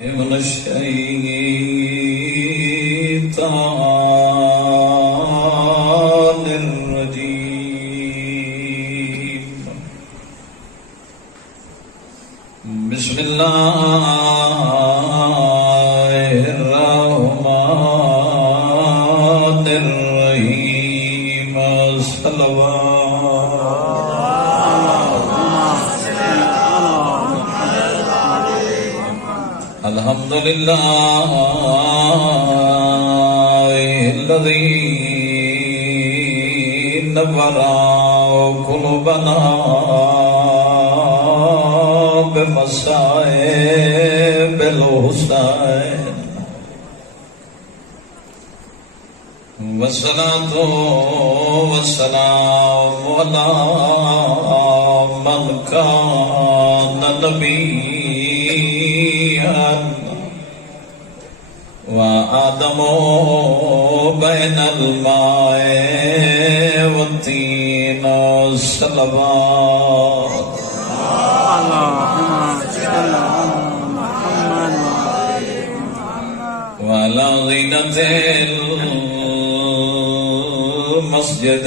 من الشيطان الرجيم. بسم الله الرحمن الرحيم. صلوات الحمد لله الذي نور قلوبنا بمصائب الحسين، والصلاة والسلام على من كان نبيا وآدم بين الماء والطين. صلوات وعلى زينة المسجد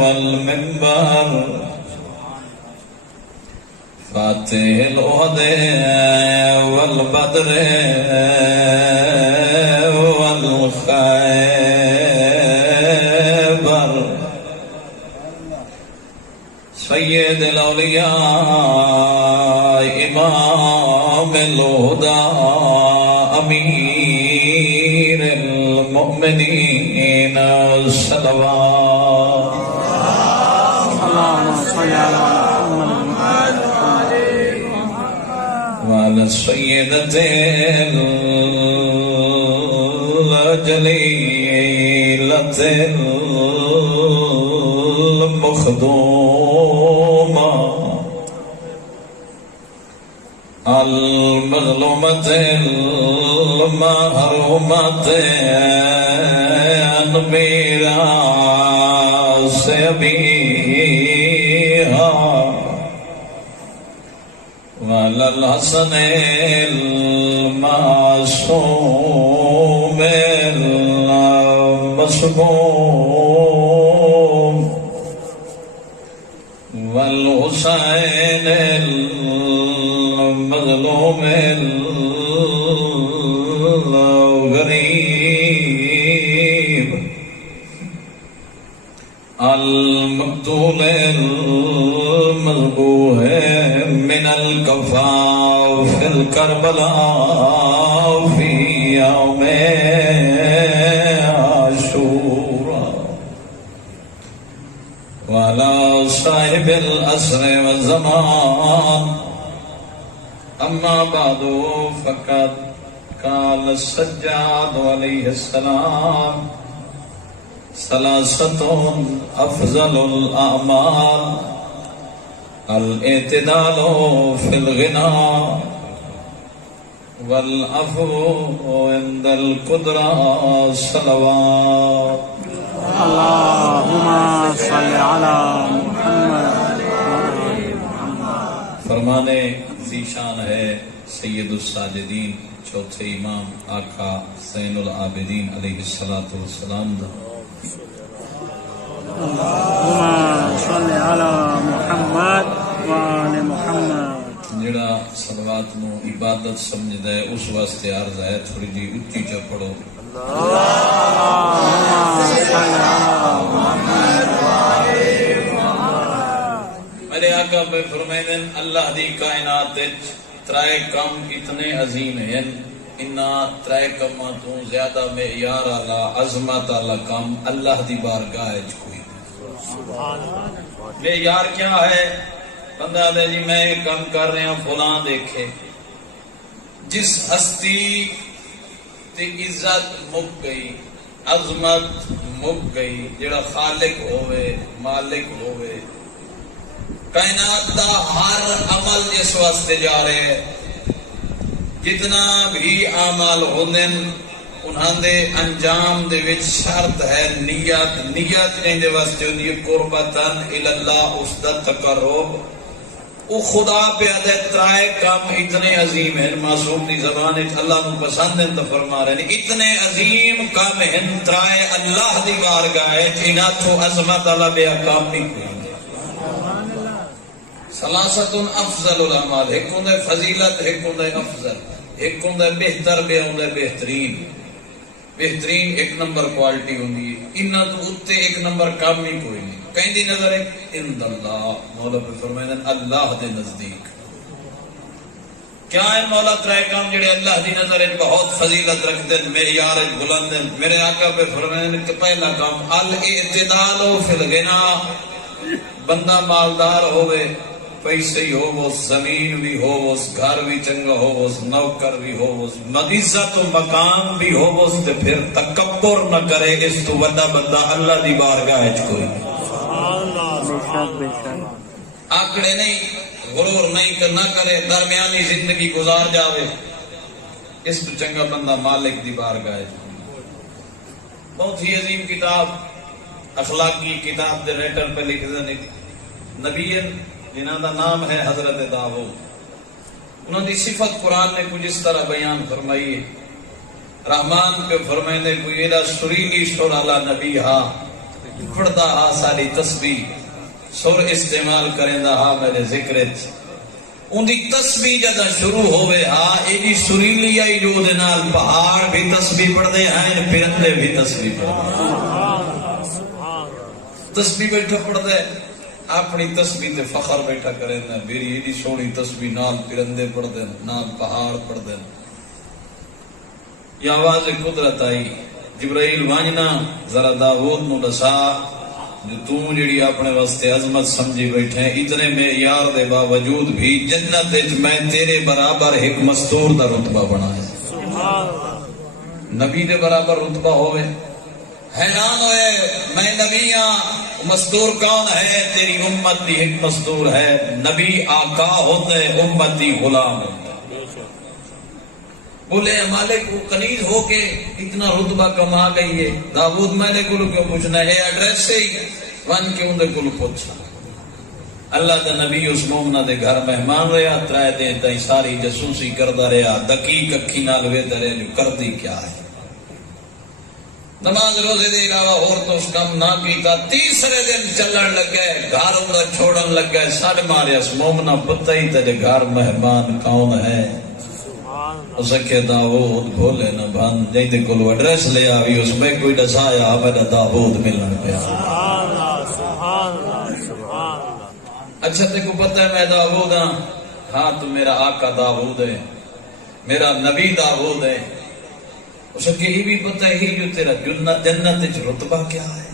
والمنبر، فاتح الأحد والبدر والخيبر، سيد الأولياء إمام الهدى أمير المؤمنين. صلوات اللهم صل على محمد وعلى السيدة الجليلة المخدومة المظلومة المحرومة عن ميراث أبيها، وعلى الحسن المعصوم المصبوم، والحسين المظلوم الغريب، المقتول المذبوح من الكفاف في الكربلاء في يوم عاشوراء، وعلى صاحب العصر والزمان. أما بعد، فقد قال السجاد عليه السلام: ثلاثة أفضل الأعمال الاعتدال في الغنى، والعفو عند القدرة. صلوات اللهم صل على محمد. فرمانے ذیشان ہے سید الساجدین چوتھے امام آقا زین العابدین علیہ الصلوۃ والسلام دا. اللهم صل على محمد وآل محمد. جڑا صلوات نو عبادت سمجھدا ہے اس واسطے عرض ہے تھوڑی جی اچھی چا پڑھو. اللهم صل على محمد وآل محمد. میرے آقا پہ فرمائیں اللہ دی کائنات ترائے کم اتنے عظیم ہیں، انہاں ترائے کماں تو زیادہ معیار والا عظمت والا کام اللہ دی بارگاہ وچ کوئی نہیں. معیار کیا ہے؟ بندہ دے جی میں یہ کام کر رہا ہوں فلاں دیکھے. جس ہستی تے عزت مک گئی، عظمت مک گئی، جڑا خالق ہوئے مالک ہوئے، کائنات دا ہر عمل جس واسطے جا رہے ہیں، جتنا بھی اعمال ہوندے انہاں دے انجام دے وچ شرط ہے نیت. نیت اندے واسطے ہوندی ہے قربتاً الی اللہ، اس دا تقرب او خدا پہ ادے ترائے کام اتنے عظیم ہیں، معصوم دی زبان اللہ کو پسند ہیں تو فرما رہے ہیں اتنے عظیم کام ہیں ترائے اللہ دی بارگاہ انہاں تو عظمت اللہ بے کام نہیں کوئی۔ سلاست افضل الاعمال، ایک ہوں فضیلت، ایک ہوں افضل، ایک ہوں بہتر، بے ہوں بہترین۔ بہترین ایک نمبر کوالٹی ہوندی ہے، انہاں تو اتے ایک نمبر کام ہی کوئی نہیں۔ کہیں دی نظر ہے عند اللہ، مولا پہ فرمائے اللہ دے نزدیک۔ کیا ہے مولا ترائے کام جڑے اللہ دی نظر ہے بہت فضیلت رکھتے ہیں، معیار بلند ہیں؟ میرے آقا پہ فرمائے کہ پہلا کام الاعتدال فی الغنی، بندہ مالدار ہوئے، پیسے ہی ہو، وہ زمین بھی ہو، وہ گھر بھی چنگا ہو، وہ نوکر بھی ہو، وہ عزت و مقام بھی ہو، وہ پھر تکبر نہ کرے، اس تو بڑا بندہ اللہ دی بارگاہ وچ کوئی نہیں۔ آکڑے نہیں، غرور نہیں کہ نہ کرے، درمیانی زندگی گزار جاوے، اس تو چنگا بندہ مالک دی بارگاہ وچ۔ بہت ہی عظیم کتاب، اخلاقی کتاب دے ریٹر پہ لکھ دے نبی جنہاں دا نام ہے حضرت داؤد، انہوں دی صفت قرآن نے کچھ اس طرح بیان فرمائی ہے۔ رحمان پہ فرمائے کوئی ایدہ سریلی شور علا نبی ہا، پڑھتا ہا ساری تسبیح، سر استعمال کرندہ ہا میرے ذکرت، ان دی تسبیح جدہ شروع ہوئے ہا، ایدی سریلی آئی جو دنال پہاڑ بھی تسبیح پڑھ دے ہیں، پرندے بھی تسبیح پڑھ دے، تسبیح بیٹھا پڑھ دے، اپنی تسبیح تے فخر بیٹھا کریں نا، میری ایڈی سونی تسبیح، نال پرندے پڑھ دیں، نال پہاڑ پڑھ دیں۔ یہ آواز قدرت آئی، جبرائیل وانجنا ذرا داؤد نو دسا جو تم جڑی اپنے واسطے عظمت سمجھی بیٹھے اتنے معیار دے باوجود بھی جنت وچ میں تیرے برابر ایک مستور دا رتبہ بنایا، نبی دے برابر رتبہ ہوئے۔ حیران ہوئے، میں نبی ہاں، مستور کون ہے؟ تیری امت دی ایک مستور ہے۔ نبی آقا ہوتے، امتی غلام ہوتے۔ بولے مالک وہ قنیز ہو کے اتنا رتبہ کما گئی ہے، داؤد میں نے کلو کیوں پوچھنا ہے؟ ایڈریس سے ہی ون کے اندر کلو پوچھا۔ اللہ دا نبی اس مومنہ دے گھر مہمان رہا، ترائے دیں تائی ساری جسوسی کردہ رہا، دقیق اکھی نال ویدہ رہا، جو کردی کیا ہے؟ نماز روزے دے علاوہ اور تو اس کام نہ کیتا۔ تیسرے دن چلن لگ گئے، گھروں دا چھوڑن لگ گئے، ساڑھ ماریا اس مومنہ پتہ ہی تجھے گھر مہمان کون ہے؟ اسے کہ داؤد بھولے نہ بھان، جائیں دے کلو ایڈریس لے آوی، اس میں کوئی ڈسایا میرا داؤد ملن پہ۔ اچھا تے کو پتہ ہے میں داؤد ہاں؟ ہاں تو میرا آقا داؤد ہے، میرا نبی داؤد ہے۔ اسے کہ ہی بھی پتہ ہی جو تیرا جنت وچ رتبہ کیا ہے؟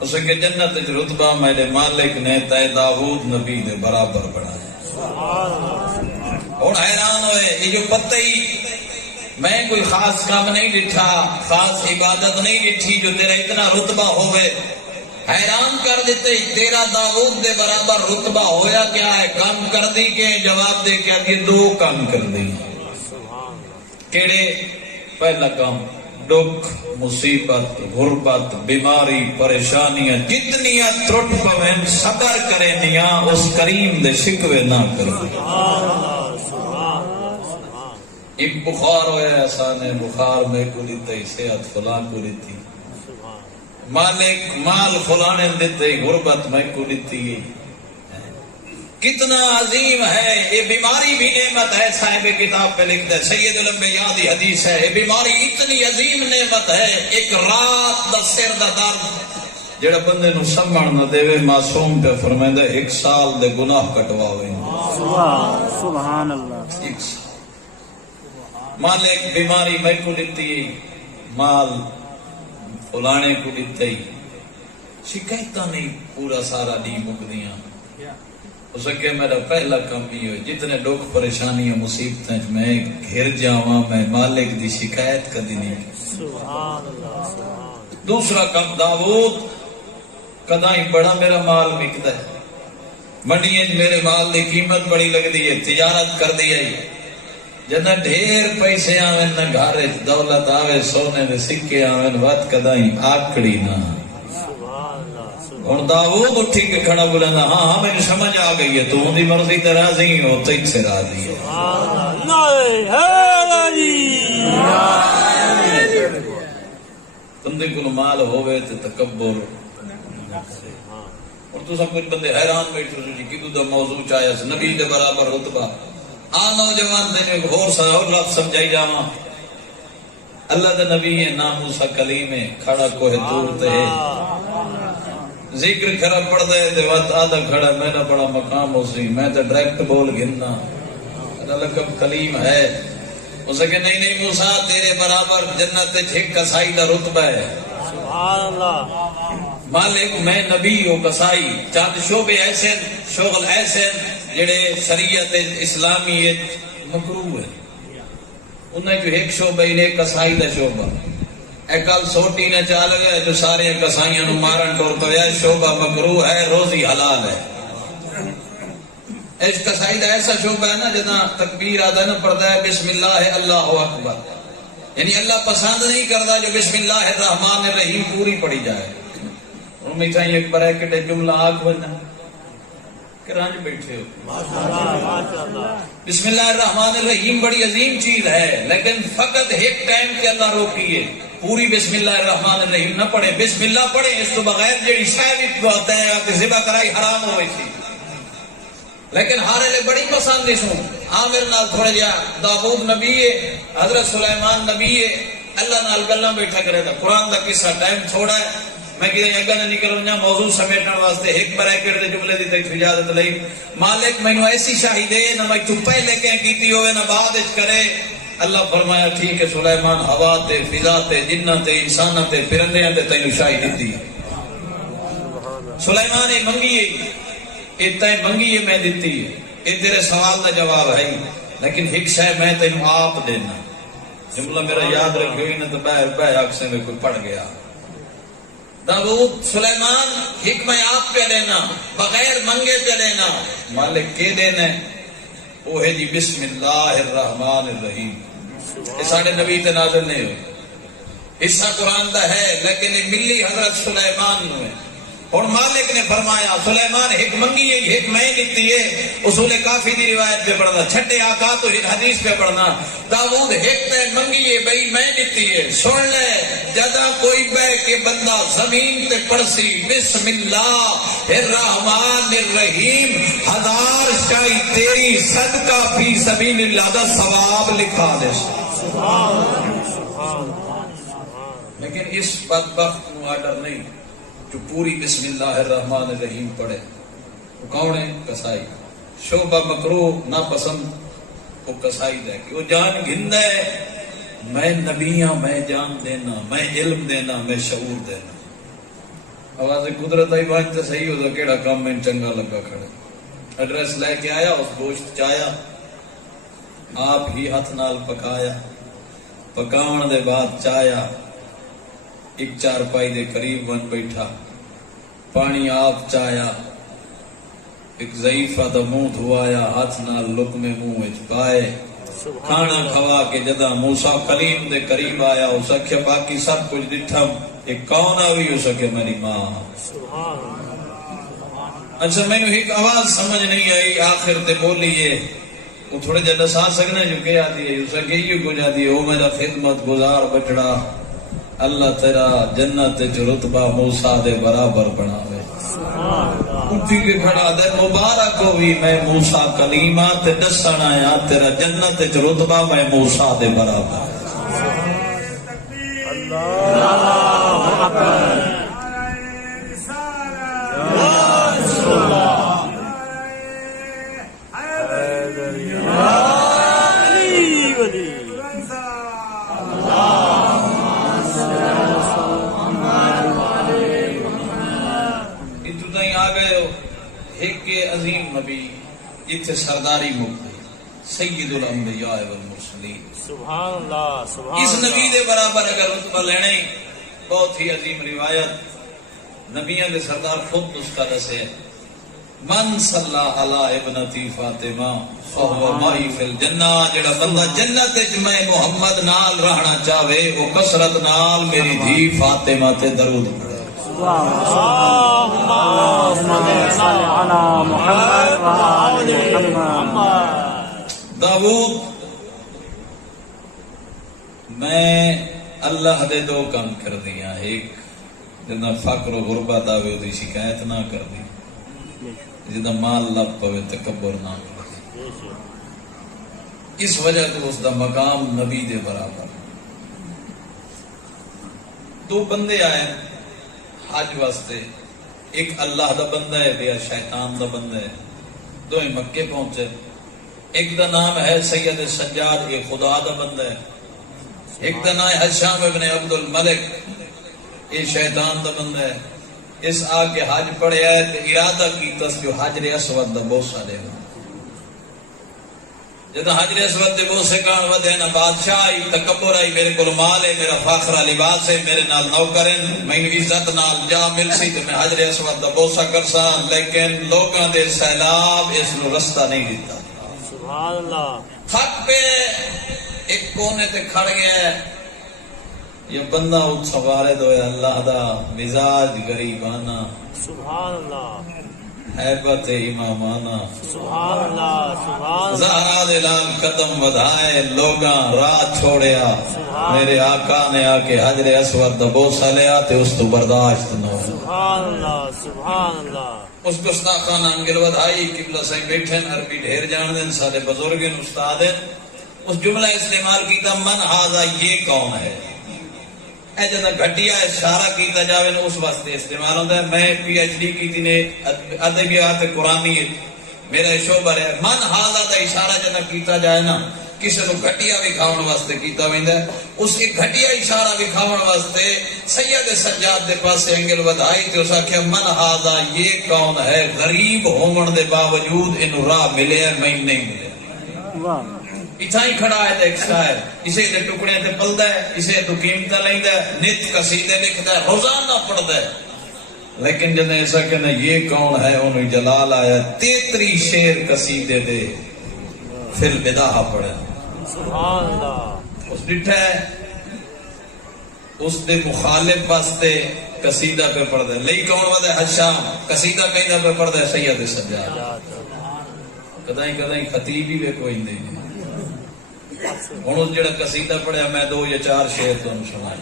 اسے کہ جنت وچ رتبہ میرے مالک نے تے داؤد نبی دے برابر بڑھایا۔ اور حیران ہوئے، یہ جو پتہ ہی میں کوئی خاص کام نہیں ڈٹھا، خاص عبادت نہیں ڈٹھی جو تیرا اتنا رتبہ ہوئے، حیران کر دیتے تیرا داؤد دے برابر رتبہ ہویا کیا ہے؟ کام کر دی کے جواب دے کیا کہ دو کام کر دی۔ کیڑے؟ پہلا کام دکھ، مصیبت، غربت، بیماری، پریشانیاں جتنیاں ترٹ پویں صبر کرے نیاں اس کریم دے شکوے نہ کرے۔ ایک بخار ہویا آسان ہے، بخار میں کو دیتے صحت فلان کو دیتی، مالک مال فلانے دیتے، غربت میں کو دیتی۔ کتنا عظیم ہے یہ بیماری بھی نعمت ہے۔ صاحب کتاب پہ لکھتا ہے، سید الانبیاء دی حدیث ہے، یہ بیماری اتنی عظیم نعمت ہے، ایک رات دا سر دا درد جڑا بندے نو سمجھ نہ دے، معصوم پہ فرمائندا ایک سال دے گناہ کٹواوے۔ سبحان اللہ۔ ایک سال مالک بیماری میں کو دیتی، مال فلانے کو دیتی، شکایتاں نہیں پورا سارا نہیں مکدیاں۔ اسے کہ میرا پہلا کام یہ ہے جتنے لوگ پریشانیاں مصیبتیں میں گھر جاواں میں مالک دی شکایت کدی نہیں کی۔ دوسرا کام داؤد کدائی بڑا میرا مال بکتا ہے، منڈیاں میرے مال دی قیمت بڑی لگ دی ہے، تجارت کر دی ہے، جنہ ڈھیر پیسے آویں نہ گھر دولت آوے، سونے دے سکے آویں، وقت کدائی آکڑی نہ ہوں داؤد اٹھی کے کھڑا بولا ہاں ہاں مجھے سمجھ آ گئی ہے تو ان کی مرضی تے راضی ہو تجھ سے راضی ہے. بندے کو مال ہوئے تو تکبر اور تو سب کچھ بندے حیران بیٹھے جی کدو دا موضوع چاہیا نبی دے برابر رتبہ آ نوجوان دے ہور سا اور لفظ سمجھائی جاواں اللہ دا نبی ہے نا موسیٰ کلیم ہے کھڑا کوہ طور تے ہے ذکر کھڑا پڑھ دے تے وقت آدھا کھڑا میں نہ بڑا مقام ہو سی میں تو ڈائریکٹ بول گھننا اللہ لکم کلیم ہے اسے کہ نہیں نہیں موسیٰ تیرے برابر جنت جھک کسائی دا رتبہ ہے. سبحان اللہ. مالک میں نبی ہو کسائی چاند شعبے ایسے شغل ایسے جڑے شریعت اسلامی مکروہ ہے انہیں جو ایک شعبہ انہیں کسائی دا شعبہ اے کل سوٹی نے چال گیا جو سارے کسائیاں نو مارن ٹور تو یہ شعبہ مکروہ ہے روزی حلال ہے. اس کسائی دا ایسا شعبہ ہے نا جنا تکبیر آدھا نہ پڑھتا ہے بسم اللہ اللہ اکبر یعنی اللہ پسند نہیں کرتا جو بسم اللہ الرحمن الرحیم پوری پڑھی جائے. میں چاہیے ایک بریکٹ جملہ آگ بننا کرانج بیٹھے ہو بسم اللہ الرحمن الرحیم بڑی عظیم چیز ہے لیکن فقط ایک ٹائم کے اللہ روکیے پوری بسم اللہ الرحمن الرحیم نہ پڑھے بسم اللہ پڑھے اس تو بغیر جڑی شاید ہوتا ہے آپ ذبح کرائی حرام ہوئی تھی لیکن ہارے لے بڑی پسند اس ہوں عامر نال تھوڑے جا داؤد نبی ہے حضرت سلیمان نبی ہے اللہ نال گلاں بیٹھا کرے تھا قرآن دا قصہ ٹائم تھوڑا ہے میں کہتے ہیں اگہ نہ نکلوں جا موضوع سمیٹن واسطے ایک بریکٹ دے جملے دی تک اجازت لئی مالک مینوں ایسی شاہی دے نہ میں تو پہلے کہیں کیتی ہوئے نہ بعد اچ کرے. اللہ فرمایا ٹھیک ہے سلیمان ہوا تے فضا تے جنہ تے انساناں تے پرندیاں تے تینوں شاہی دتی سلیمان اے منگی اے تے منگی اے میں دتی اے تیرے سوال دا جواب ہے لیکن ایک شے میں تینوں آپ دینا جملہ میرا یاد رکھو ہی نہ تو باہر اکثر میں کوئی پڑ گیا. داؤد سلیمان حکمہ آپ پہ لینا بغیر منگے پہ لینا مالک کے دینا وہ ہے جی بسم اللہ الرحمن الرحیم. یہ ساڑھے نبی تے نازل نہیں ہوئے حصہ قرآن دا ہے لیکن یہ ملی حضرت سلیمان نے اور مالک نے فرمایا سلیمان ایک منگی ہے ایک میں دیتی ہے اصول کافی دی روایت پہ پڑھنا چھٹے آقا تو حدیث پہ پڑھنا داؤد ایک تے منگی ہے بھئی میں دیتی ہے سن لے جدا کوئی بے کے بندہ زمین تے پڑسی بسم اللہ الرحمن الرحیم 1000 شاہی تیری صدقہ فی سبیل اللہ دا ثواب لکھا دے. لیکن اس بدبخت کو آرڈر نہیں جو پوری بسم اللہ الرحمن الرحیم پڑھے وہ کون ہے کسائی شعبہ مکروہ ناپسند وہ کسائی دے کہ وہ جان گھندا ہے میں نبیاں میں جان دینا میں علم دینا میں شعور دینا آواز قدرت آئی بات تو صحیح ہو تو کیڑا کام میں چنگا لگا کھڑے ایڈریس لے کے آیا اس گوشت چایا آپ ہی ہاتھ نال پکایا پکاون دے بعد چایا ایک چارپائی دے قریب بن بیٹھا پانی آپ چایا ایک ضعیفہ دا منہ دھوایا ہاتھ نال لقمے منہ وچ پائے کھانا کھوا کے جدا موسیٰ کلیم دے قریب آیا ہو سکے باقی سب کچھ ڈٹھم ایک کون آوی ہو سکے میری ماں. اچھا میں نے ایک آواز سمجھ نہیں آئی آخر تے بولیے وہ تھوڑے جا سا سکنا جو کہ آتی ہے اسے کہیو کو جاتی ہے او میرا خدمت گزار بچڑا اللہ تیرا جنت وچ رتبہ موسیٰ دے برابر بناوے. اٹھی کے کھڑا دے مبارک ہوئی میں موسیٰ کلیمہ تے دسن آیا تیرا جنت وچ رتبہ میں موسیٰ دے برابر. اللہ اکبر. عظیم نبی اتھے سرداری مکتی سید الانبیاء والمرسلین سبحان اللہ سبحان اس نبی دے برابر اگر رتبہ لینے بہت ہی عظیم روایت نبیوں دے سردار خود اس کا دسے من صلی علی ابنتی فاطمہ فہو مائی فی الجنہ جڑا بندہ جنت وچ میں محمد نال رہنا چاہے وہ کثرت نال میری دھی فاطمہ تے درود پڑھے. اللهم صل على محمد وآل محمد. داؤد میں اللہ دے دو کام کر دیا. ایک جدا فقر و غربت آوے دی شکایت نہ کر دی، جدا مال لب پوے تکبر نہ کر دی. اس وجہ تو اس دا مقام نبی دے برابر. دو بندے آئے حج واسطے، ایک اللہ دا بندہ ہے، دیا شیطان دا بندہ ہے. دو مکے پہنچے. ایک دا نام ہے سید سجاد، یہ خدا دا بندہ ہے. ایک دا نام ہے حشام ابن عبد الملک، یہ شیطان دا بندہ ہے. اس آ کے حج پڑے آئے تو ارادہ کیتا جو حجر اسود دا بوسا دے گا. جدہ حجر اسود دے بوسے کان ودے نا بادشاہ آئی، تکبر آئی، میرے کل مال ہے، میرا فاخرہ لباس ہے، میرے نال نوکرن، میں عزت نال جا مل سی تو میں حجر اسود دا بوسا کرسا. لیکن لوگاں دے سیلاب اس نو رستہ نہیں دیتا. سبحان اللہ. تھک پہ ایک کونے تے کھڑ گیا ہے. یہ بندہ اٹھ سوارے دو اللہ دا مزاج غریبانہ، سبحان اللہ. حیبت امامانہ. سبحان اللہ. سبحان اللہ. زہرا دلال قدم ودھائے لوگاں راہ چھوڑیا. میرے آقا نے آ کے حجر اسود دا بوسا لیا تے اس تو برداشت نہ ہو. سبحان اللہ. سبحان اللہ. اس گستاخانہ انگل ودھائی. قبلہ سے بیٹھے عربی ڈھیر جان دیں، سارے بزرگن استاد ہیں. اس جملہ استعمال کیتا من ہاذا، یہ کون ہے. اے جدا گھٹیا اشارہ کیتا جاوے نا اس واسطے استعمال ہوتا ہے. میں پی ایچ ڈی کی تھی نے ادبیات قرآنی میرا شعبہ ہے. من ہاذا دا اشارہ جدا کیتا جائے نا کسی کو گھٹیا وکھاؤن واسطے کیتا ویندا ہے. اس ایک گھٹیا اشارہ وکھاؤن واسطے سید سجاد دے پاسے انگل ودھائی تے اس آکھیا من ہاذا، یہ کون ہے. غریب ہون دے باوجود انو راہ ملے ہے، میں نہیں ملے. واہ. اتھا ہی کھڑا ہے ایک شاعر، اسے دے ٹکڑے تے پلدا ہے، اسے تو قیمتاں لیندا ہے، نت قصیدے لکھدا ہے، روزانہ پڑھدا ہے. لیکن جب ایسا کہنا یہ کون ہے، انہوں جلال آیا 33 شعر قصیدے دے پھر بداہ پڑھا. سبحان اللہ. اس ڈٹھا ہے اس دے مخالف واسطے قصیدہ پہ پڑھدا ہے. لئی کون ودا ہے حشام، قصیدہ کہندا پہ پڑھدا ہے سید سجاد. کدائیں کدائیں خطیب ہی وے کوئی نہیں. ہوں جڑا قصیدہ پڑھیا میں 2 یا 4 شعر تمہیں سنائی.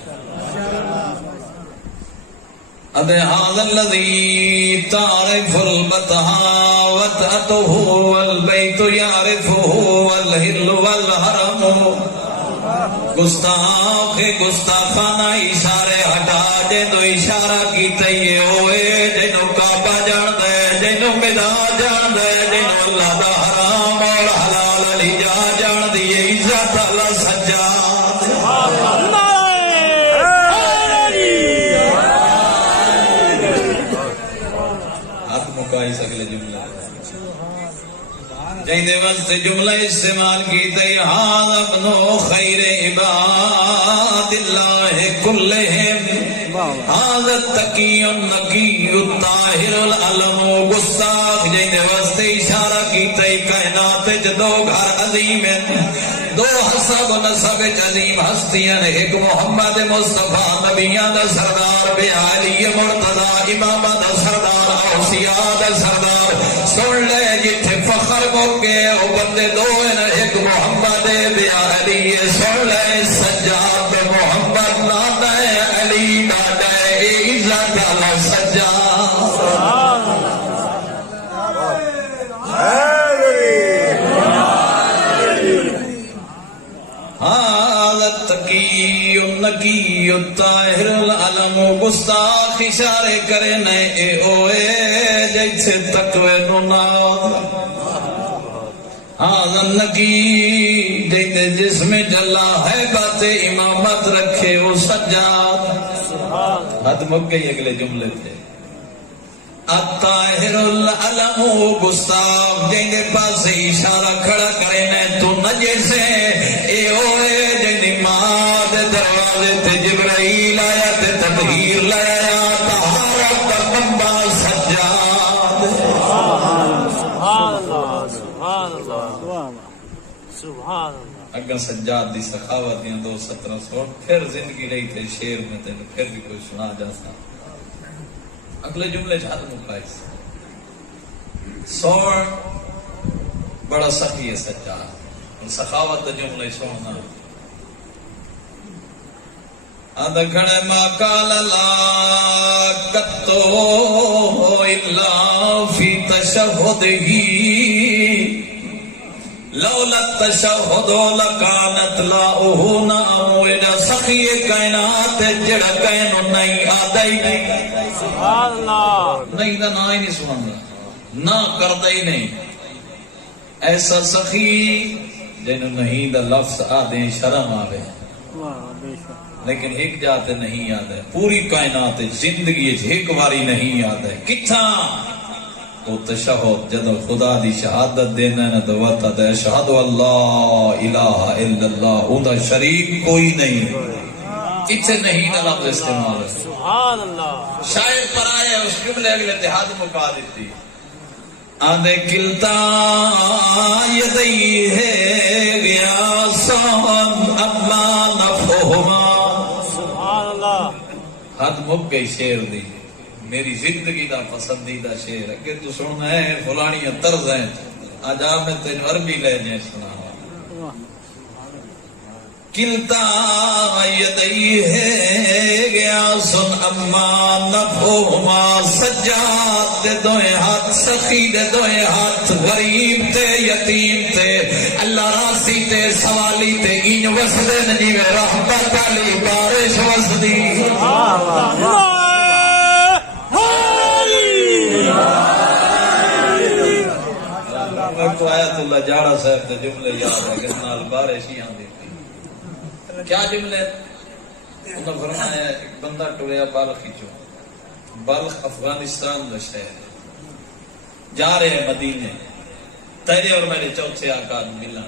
ادے هذا الذي تعرف البتها وتأته والبيت يعرفه والهل والحرم. گستاخانہ اشارے ہٹا جے تو اشارہ کیتا یہ ہوئے جنوں کعبہ جان دے، جنوں مدہ جان دے، جنوں اللہ دا حرام اور حلال علی جان دی عزت اللہ سجاد. ہاتھ مکائی سکلے جملہ جہاں واسطے جملہ استعمال کیتا ہے. هذا ابن خیر عباد اللہ کلہم، هذا التقی النقی الطاہر العلم. گستاخ جہاں واسطے اشارہ کیتا ہے کائنات دو گھر عظیم ہیں، دو حسب و نسب عظیم ہستیاں، ایک محمد مصطفیٰ نبیاں دا سردار، بے علی مرتضی امامہ دا سردار، اوصیاء دا سردار. سن لے جتھے فخر موکے او بندے دو ہیں، ایک محمد بے علی. سن لے سجاد محمد نانا ہے، علی نانا ہے، عزت اللہ سجاد. هذا التقی النقی الطاہر العلم. گستاخ اشارے کرے نے اے اوے جیسے تقوی نو ناد. هذا النقی جیتے جسم جلا ہے بات امامت رکھے وہ سجاد. حد مک گئی اگلے جملے تھے. الطاہر العلم گستاخ جیندے پاس اشارہ کھڑا کرے نے تو نجسے اے اوے جیندی ماں دے دروازے تے جبرائیل آیا تے تطہیر لایا طہارت دا بندہ سجاد. سبحان اللہ. سبحان اللہ. سبحان اللہ. اگر سجاد دی سخاوت دیاں 2 17 سو پھر زندگی رہی تھے شیر میں تے پھر بھی کوئی سنا جا سا. اگلے جملے چھات مکائی سوڑ بڑا سخی ہے سچا سخاوت جملے سونا ادکھڑ ما قال لا کتو الا فی تشہدہ لولا التشہد لکانت لاؤہ نام ویڈا سخی کائنات جڑا کائنو نہیں آدائی سبحان اللہ نہیں دا نا ہی نہیں سنانا نہ کرتا ہی نہیں ایسا سخی جنہوں نہیں دا لفظ آدھیں شرم آوے لیکن ایک جاتے نہیں یاد ہے پوری کائنات زندگی ایک باری نہیں یاد ہے کتھا وہ تشہد جدو خدا دی شہادت دینا ہے تو وقت ہے اشہد اللہ الہ الا اللہ اندھا شریک کوئی نہیں کتھے نہیں دا لفظ استعمال ہے سبحان اللہ شاعر پر آیا اس جملے اگلے اتحاد مکا دیتی آدھے کلتا یدئی ہے گیا سان اما نفہما سبحان اللہ حد مک گئی شیر دی میری زندگی دا پسندیدہ شیر ہے کہ تو سننا ہے فلانی طرز ہیں آج آپ میں تین عربی لے جائیں سنا کلتا یدئی ہے گیا سن اما نفہما سجاد دے دوئے ہاتھ سخی دے دوئے ہاتھ غریب تے یتیم تے اللہ راسی تے سوالی تے این وسدے نجیوے رحمت علی بارش وسدی کو آیت اللہ جاڑا صاحب تے جملے یاد ہے کہ نال بارش ہی آندی کیا جملے انہوں نے فرمایا ایک بندہ ٹریا بلخ چو بلخ افغانستان کا شہر جا رہے ہیں مدینے تیرے اور میرے چوتھے آقا ملن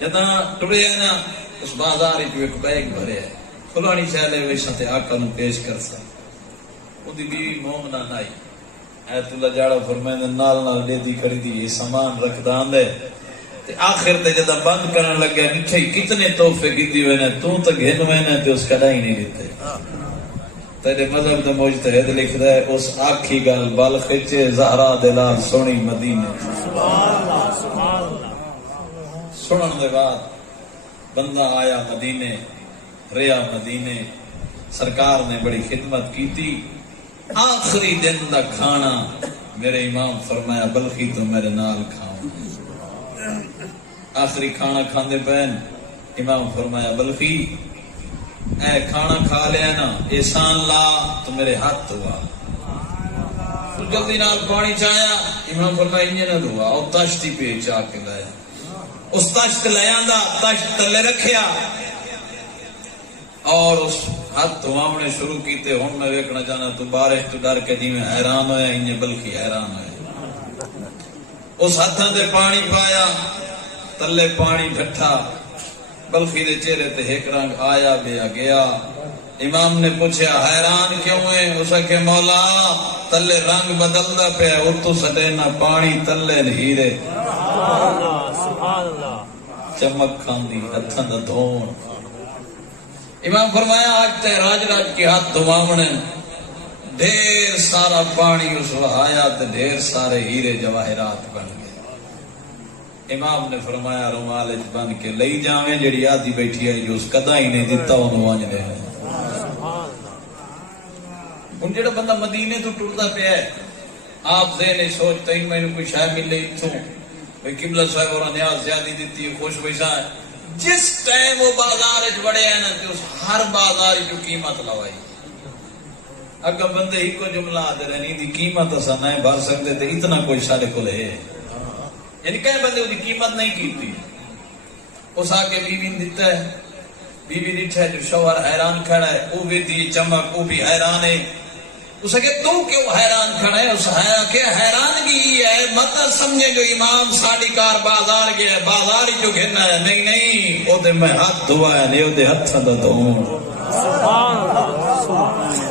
جدہ ٹریا نا اس بازار جو ایک بیگ بھرے ہے فلانی چہلے ویسا تے آقا نو پیش کر سا وہ دی بیوی مومنہ نائی ایت اللہ جاڑا فرمائے نال دے دی کھڑی دی یہ سامان رکھ دان دے آخر تے جدہ بند کرنے لگا نٹھے کتنے تحفے کیتی ہوئے نے تو تک گھن ہوئے نے تے اس کڑا ہی نہیں لیتے تیرے مذہب دا مجتہد لکھ رہا ہے اس آکھی گل بل خچے زہرا دلال سونی مدینے سبحان اللہ سبحان اللہ سنن دے بعد بندہ آیا مدینے ریا مدینے سرکار نے بڑی خدمت کی تھی آخری دن دا کھانا میرے امام فرمایا بلخی تو میرے نال کھاؤں آخری کھانا کھاندے پہن امام فرمایا بلخی اے کھانا کھا لیا نا احسان لا تو میرے ہاتھ ہوا تو جلدی نال پانی چایا امام فرمایا انجھے نہ دھوا اور تشتی پہ چاہ کے لایا اس تشت لے آندا تشت تلے رکھیا اور اس ہاتھ دھواونے شروع کیتے ہن میں ویکھنا چاہنا تو بارش تو ڈر کے جی میں حیران ہویا انجھے بلخی حیران ہویا اس ہاتھاں دے پانی پایا تلے پانی ڈھٹھا بلخی دے چہرے تے ایک رنگ آیا بیا گیا امام نے پوچھا حیران کیوں ہے اس کے مولا تلے رنگ بدلدا پیا اتو سٹینا پانی تلے ہیرے سبحان اللہ چمک کھاندی ہتھاں دا دھون امام فرمایا آج تے راج راج کے ہاتھ دھواونے ڈھیر سارا پانی اس وہایا تے ڈھیر سارے ہیرے جواہرات بن گئے امام نے فرمایا رومال بن کے لئی جاویں جڑی آدھی بیٹھی ہے جو اس کدا ہی نہیں دیتا انہوں وانجنے ہیں ان جڑا بندہ مدینے تو ٹردا پیا ہے آپ ذہن سوچتا ہی میں نے کوئی شاہ ملے اتھوں بھئی قبلہ صاحب اور نیاز زیادی دیتی ہے خوش ویسا ہے جس ٹائم وہ بازار بڑے ہیں نا کہ اس ہر بازار جو قیمت لوائی اگر بندے ہی کو جملہ آدھے رہنی دی قیمت اسا نہیں بھر سکتے تھے اتنا کوئی سارے کو لے یعنی کئی بندے وہ قیمت نہیں کی تھی اس آگے بیوی دیتا ہے بیوی دیتا ہے جو شوہر حیران کھڑا ہے وہ بھی دی چمک وہ بھی حیران ہے اس کہ تو کیوں حیران کھڑا ہے اس کہ حیرانگی ہے مت سمجھے جو امام ساڑی کار بازار گیا ہے بازار ہی جو گھرنا ہے نہیں نہیں وہ دے میں ہاتھ دھوا ہے نہیں وہ دے ہاتھ دا دھون سبحان اللہ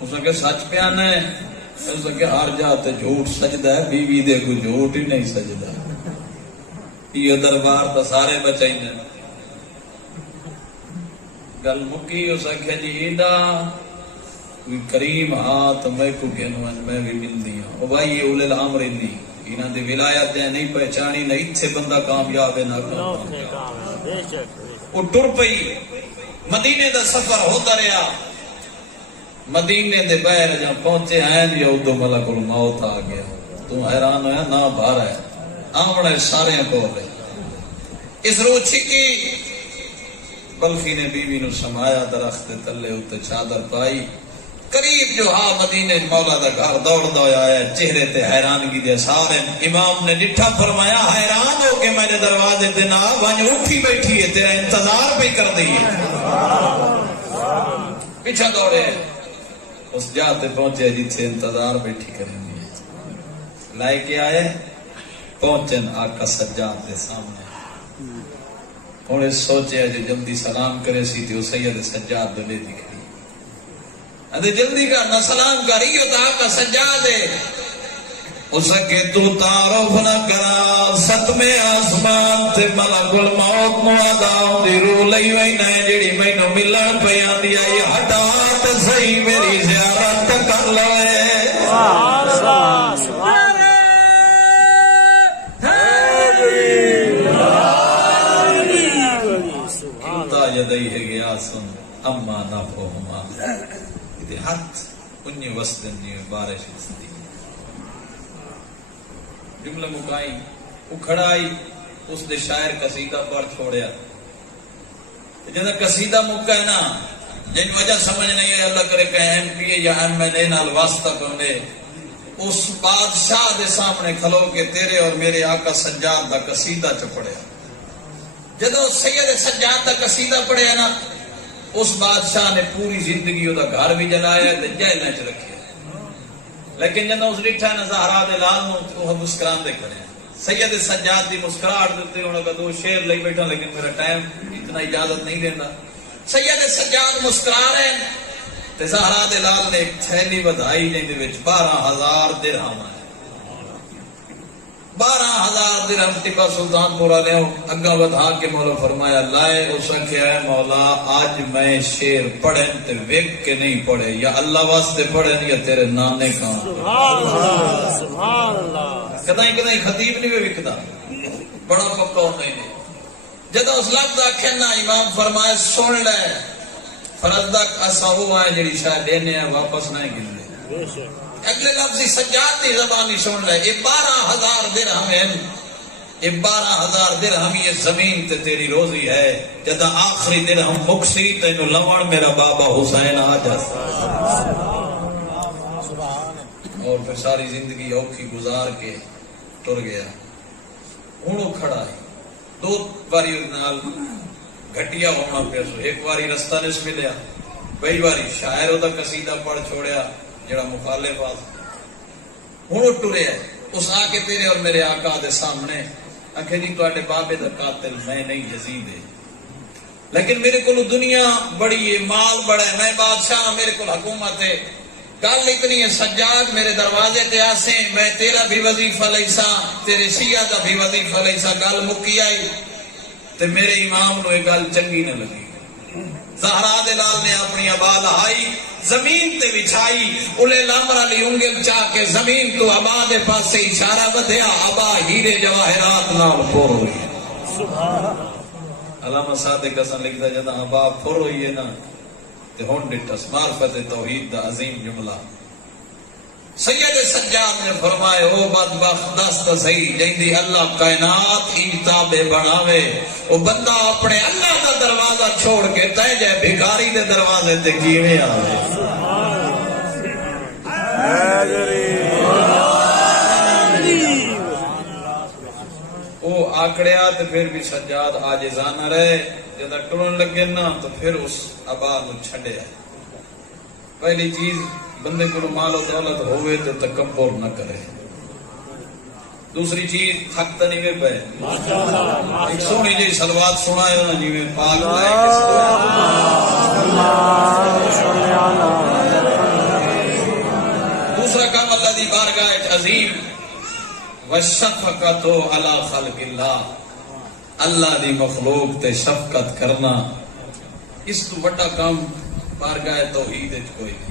اس کہ سچ پیانا ہے اس کہ ہر جاتے جھوٹ سجدہ ہے بیوی دے کو جھوٹ ہی نہیں سجدہ یہ دربار تو سارے بچائیں گل مکی اس کہ جی ایڈا کوئی کریم تو میں کو کہنو میں بھی ملدی ہوں او بھائی یہ اولل امر نہیں انہاں دی ولایت ہے نہیں پہچانی نہ اتھے بندہ کامیاب ہے نہ کامیاب بے شک وہ ٹر پئی مدینے دا سفر ہوتا رہا مدینے دے باہر جب پہنچے ہیں یا ادو ملک الموت آ گیا تو حیران ہویا نہ بھار ہے آمنے سارے کو رہے اس رو چھکی بلخی نے بیوی نو سمایا درخت تلے اتے چادر پائی قریب جو ہاں مدینے مولا دا گھر دوڑ دویا ہے چہرے تے حیرانگی دے سارے امام نے ڈٹھا فرمایا حیران ہو کہ میرے دروازے تے نہ ونج اٹھی بیٹھی ہے تیرا انتظار بھی کر دی پیچھا دوڑے اس جاتے پہنچے جتھے انتظار بیٹھی کریں گے لائے کے آئے پہنچن آقا سجاد دے سامنے انہیں سوچے جو جلدی سلام کرے سی تھی وہ سید سجاد دلے دکھئی ادھے جلدی کرنا سلام کریو تا آقا سجاد ہے اس کے تو تعارف نہ کرا ستمے آسمان تے ملک الموت نو آداؤں دی رو لئی وئی نائے جیڑی میں نو ملن پیان دیا یہ ہٹات صحیح میری زیارت کر لوے کیتا یدئی ہے گیا سن اما نفوہما یہ ہاتھ انہی وسطن جی میں بارش استی جملہ مکائی اکھڑائی اس نے شاعر قصیدہ پر چھوڑیا جنہا قصیدہ مکہ ہے نا جن وجہ سمجھ نہیں ہے اللہ کرے کہ ایم پی اے یا ایم این اے نال واسطہ کرنے اس بادشاہ دے سامنے کھلو کہ تیرے اور میرے آقا سجاد دا قصیدہ چپڑیا جدو سید سجاد دا قصیدہ پڑھیا نا اس بادشاہ نے پوری زندگی دا گھر بھی جلایا تے جیل وچ رکھیا لیکن جنہوں اس ڈٹھا نا زہرا دے لال نو وہ مسکران دے کرے سید سجاد دی مسکراہٹ دیتے انہوں کا دو شعر لئی بیٹھا لیکن میرا ٹائم اتنا اجازت نہیں دینا سید سجاد مسکرا رہے ہیں تے زہرا دے لال نے ایک تھیلی بدھائی جن دے وچ 12,000 درہم ہے 12,000 درہم ٹپا سلطان پورا لے اگا بدھا کے مولا فرمایا لائے اس کیا ہے مولا آج میں شعر پڑھیں تے ویک کے نہیں پڑھے یا اللہ واسطے پڑھیں یا تیرے نانے کا سبحان اللہ کدائیں کدائیں خطیب نہیں ہوئے وکدا بڑا پکا ہوتا ہی نہیں جدہ اس لفظ آکھیں نا امام فرمائے سن لے فرزدک ایسا ہوا ہے جڑی شاید دینے ہیں واپس نہیں گلنے اگلے لفظی سجاد دی زبانی سن لے یہ 12,000 درہم ہیں یہ 12,000 درہم یہ زمین تے تیری روزی ہے جدہ آخری درہم مکسی تینو لوڑ میرا بابا حسین آ جاتا اور پھر ساری زندگی اوکھی گزار کے ٹر گیا ہونو کھڑا ہے 2 باری نال گھٹیا ہونا پہ سو ایک باری رستہ نس ملیا بئی باری شاعر دا قصیدہ پڑھ چھوڑیا جڑا مخالف ہونو ٹرے ہے اس آ کے تیرے اور میرے آقا دے سامنے آنکھیں جی تواڈے بابے دا قاتل میں نہیں یزید ہے لیکن میرے کو دنیا بڑی ہے مال بڑا ہے میں بادشاہ میرے کو حکومت ہے گل اتنی ہے سجاد میرے دروازے تے آسے میں تیرا بھی وظیفہ لیسا تیرے شیعہ دا بھی وظیفہ لیسا گل مکی آئی تے میرے امام نو یہ گل چنگی نہ لگی زہرا دے لال نے اپنی ابا لہائی زمین تے بچھائی اولے لامر علی انگل چاہ کے زمین تو ابا دے پاس سے اشارہ بدھیا ابا ہیرے جواہرات نال پور ہوئی علامہ صادق حسن لکھتا جدا ابا پور ہوئی ہے نا تے ہون ڈٹس معرفت توحید دا عظیم جملہ سید سجاد نے فرمائے او بدبخت دست صحیح جیندی اللہ کائنات انتابے بناوے او بندہ اپنے اللہ دا دروازہ چھوڑ کے تے جے بھکاری دے دروازے تے کیویں آوے او آکڑیا تے پھر بھی سجاد عاجزانہ رہے جدا ٹرن لگے نا تو پھر اس ابا نو چھڈیا پہلی چیز بندے کو مال و دولت ہوئے تو تکبر نہ کرے دوسری چیز تھکتا نہیں گئے پہ ایک سونی جی سلوات سنائے نا جی میں پاک لائے دوسرا کام اللہ دی بارگاہ عظیم وَالشَّفَقَةُ عَلَى خَلْقِ اللَّهِ اللہ دی مخلوق تے شفقت کرنا اس تو بڑا کام بارگاہ توحید کوئی نہیں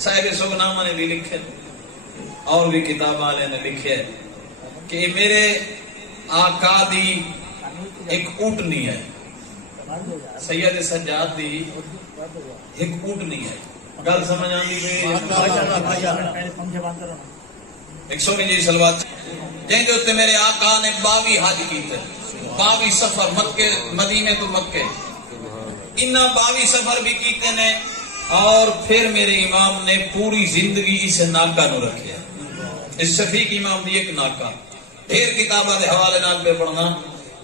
صاحب سبنامہ نے بھی لکھے اور بھی کتاب والے نے لکھے کہ میرے آقا دی ایک اونٹنی ہے، سید سجاد دی ایک اونٹنی ہے. گل سمجھ آندی ایک سو جی سلوات جن کے اتنے میرے آقا نے 22 حج کیتے، 22 سفر مکے مدینے تو مکے، انہاں 22 سفر بھی کیتے نے. اور پھر میرے امام نے پوری زندگی اس ناکا نو رکھیا، اس شفیق امام دی ایک ناکا. پھر کتاباں دے حوالے نال پہ پڑھنا،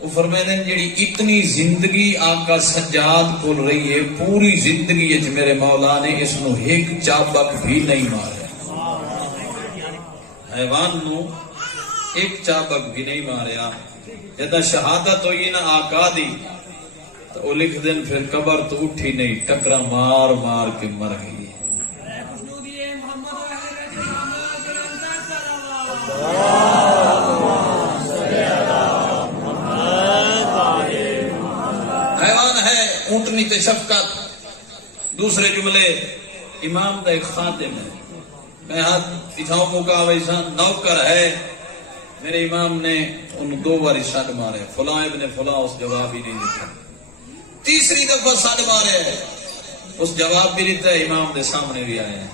وہ فرماتے ہیں جڑی اتنی زندگی آقا سجاد کو رہی ہے، پوری زندگی وچ میرے مولا نے اس نو ایک چابک بھی نہیں ماریا، حیوان نو ایک چابک بھی نہیں ماریا. جدا شہادت ہوئی نا آقا دی تو وہ لکھ دیں پھر قبر تو اٹھی نہیں، ٹکرا مار مار کے مر گئی. حیوان ہے اونٹنی تے شفقت. دوسرے جملے امام دا ایک خادم ہے، میں ہاتھ پچھاؤں مکا ویسا نوکر ہے، میرے امام نے ان 2 بار شڈ مارے، فلاں ابن فلاں، اس جواب ہی نہیں دیتا. تیسری دفعہ شڈ مارے، اس جواب بھی دیتا ہے، امام دے سامنے بھی آئے ہیں.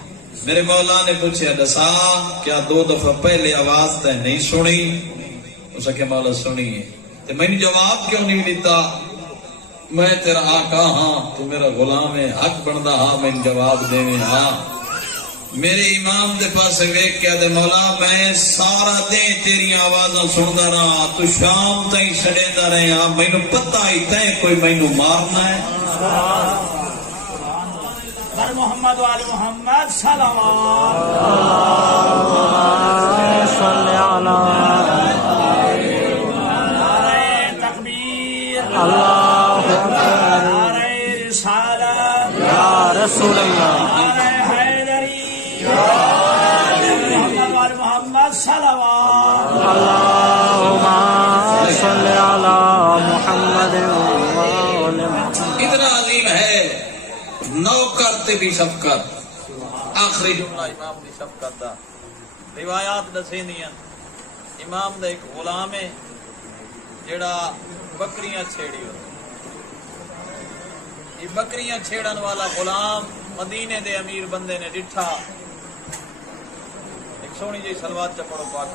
میرے مولا نے پوچھا دسا کیا 2 دفعہ پہلے آواز تے نہیں سنی؟ اس نے کہا مولا سنی ہے. تو میں نے جواب کیوں نہیں دیتا؟ میں تیرا آقا ہاں، تو میرا غلام ہے، حق بندا ہاں میں جواب دے ہاں. میرے امام دے پاس ویکھ کے دے مولا میں سارا دن تیری آوازاں سندا رہا، تو شام تائیں چھڑیندا رہا، مینوں پتہ ہی تے کوئی مینوں مارنا ہے. بر محمد و آل محمد صلوات صلی علی نعرہ تکبیر اللہ اکبر، نعرہ رسالت یا رسول اللہ، نعرہ حیدری محمد و آل محمد صلوات اللہم صلی علی محمد و آل محمد. اتنا عظیم ہے نوکر تے بھی شفقت. آخری جملہ امام دی شفقت دا روایات دسیندیاں، امام دا ایک غلام ہے جڑا بکریاں چھیڑی ہو. یہ بکریاں چھیڑن والا غلام مدینے دے امیر بندے نے ڈٹھا. ایک سونی جی سلوات چ پڑھو پاک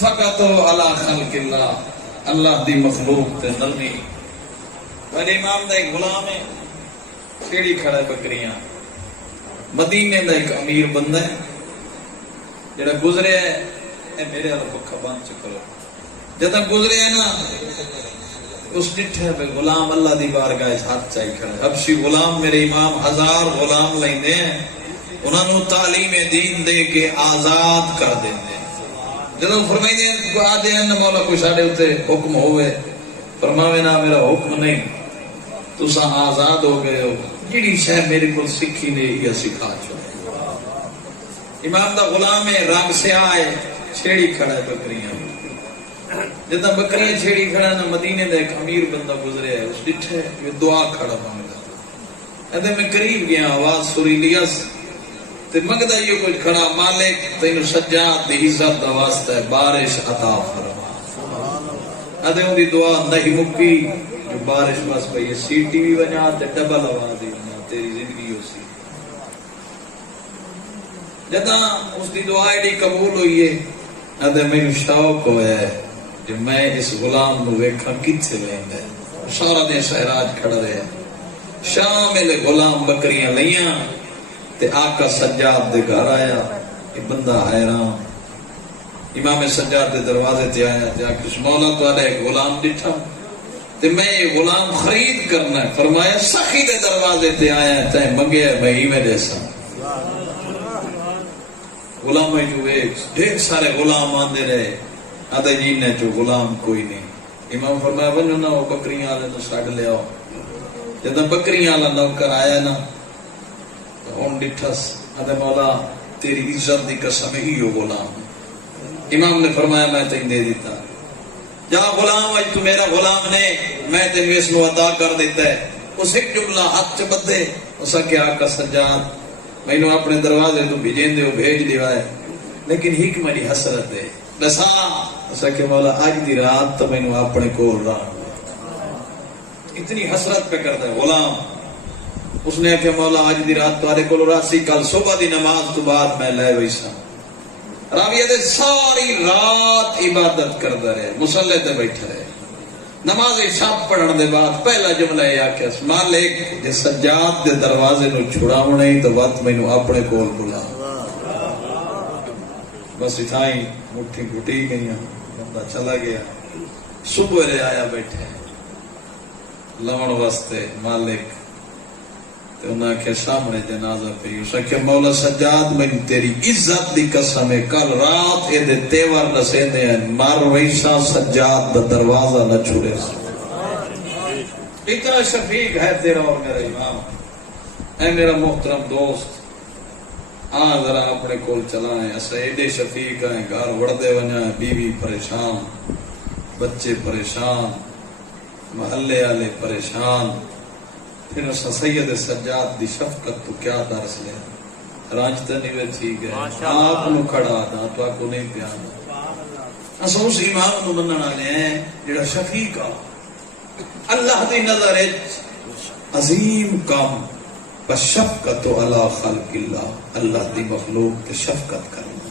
فقط علی خلق اللہ، اللہ دی مخلوق تے نرمی. میرے امام دا ایک غلام ہے، چھیڑی کھڑا ہے بکریاں. مدینے دا ایک امیر بندہ ہے جڑا گزرے ہے، اے میرے والا پکا بند چکرو. جدا گزرے ہے نا اس ڈٹھے پہ غلام اللہ دی بارگاہ ہاتھ چاہی کھڑا ہے. حبشی غلام میرے امام 1000 غلام لیندے ہیں، انہاں نو تعلیم دین دے کے آزاد کر دیندے. جدو فرمائی دیں آدھے ہیں مولا کوئی ساڑھے ہوتے حکم ہوئے، فرماوے نا میرا حکم نہیں، تسا آزاد ہو گئے ہو، جڑی شہ میرے کو سکھی نے یا سکھا چھوڑے. امام دا غلام ہے، رنگ سیاہ ہے، چھیڑی کھڑا ہے بکریاں. جدا بکریاں چھیڑی کھڑا ہے نا، مدینے دا ایک امیر بندہ گزرے ہے، اس ڈٹھے یہ دعا کھڑا مانگا. ادھے میں قریب گیا، آواز سوری لیا تے منگدا یہ کچھ کھڑا، مالک تینو سجاد دی عزت دا واسطہ ہے، بارش عطا فرما. ادھے ان دی دعا نہیں مکی، جو بارش بس پئی سیٹی بھی بنا تے ڈبل آواز ہی بنا، تیری زندگی ہو سی. جدا اس دی دعا ایڈی قبول ہوئی ہے، ادھے مینوں شوق ہویا ہے کہ میں اس غلام نو ویکھاں کتھے لیندا ہے. سارا دن سہراج کھڑا رہے، شام ویلے غلام بکریاں لیاں تے آقا سجاد دے گھر آیا. یہ بندہ حیران امام سجاد کے دروازے تے آیا تے آخر مولا تعالی ایک غلام ڈٹھا تے میں یہ غلام خرید کرنا ہے. فرمایا سخی دے دروازے تے آیا تے منگیا میں ہی میں جیسا غلام جو ڈھیر سارے غلام آندے رہے آدھے جی نے جو غلام کوئی نہیں. امام فرمایا ونجو نہ وہ بکریاں والے نو سڈ لیا. جب بکریاں والا نوکر آیا نا تو ہوں ڈٹھس آدھے مولا تیری عزت دی قسم ہی ہو غلام. امام نے فرمایا میں تین دے دیتا جا غلام اج تو میرا غلام نے میں تین اس نو عطا کر دیتا ہے. اس ایک جملہ ہاتھ چ بدے اس کہ آقا سجاد مینو اپنے دروازے تو بھیجیں دے بھیج دیوا ہے لیکن ہک میری حسرت ہے دسا اس کہ مولا اج دی رات تو مینو اپنے کول رہا. اتنی حسرت پہ کرتا ہے غلام. اس نے کہ مولا اج دی رات تارے کول راسی کل صبح دی نماز تو بعد میں لے ویسا. راویہ دے ساری رات عبادت کرتا رہے مصلے تے بیٹھا رہے. نماز شب پڑھن دے بعد پہلا جملہ یہ آکھیا مالک جے سجاد دے دروازے نو چھڑاونا ہی تو وقت مینوں اپنے کول بلا. بس اتھائی مٹھی گھٹی گئی بندہ چلا گیا. صبح رے آیا بیٹھے لون واسطے مالک تے انہاں کے سامنے جنازہ پئی. اس کہ مولا سجاد میں تیری عزت دی قسم ہے کل رات اے دے تیور نسیندے ہیں مر ویسا سجاد دا دروازہ نہ چھڑے. اتنا شفیق ہے تیرا اور میرا امام. اے میرا محترم دوست ذرا اپنے کول چلائیں. اسا ایڈے شفیق ہیں گھر وڑدے ونجا بیوی پریشان بچے پریشان محلے والے پریشان. پھر اسا سید سجاد دی شفقت تو کیا درس لے. رانجتے نہیں وے ٹھیک ہے آپ نو کھڑا دا تو آپ کو نہیں پیان. اسا اس امام نو منن والے ہیں جڑا شفیق آ اللہ دی نظر عظیم کام شفقت علی خلق اللہ. اللہ دی مخلوق تے شفقت کرنا.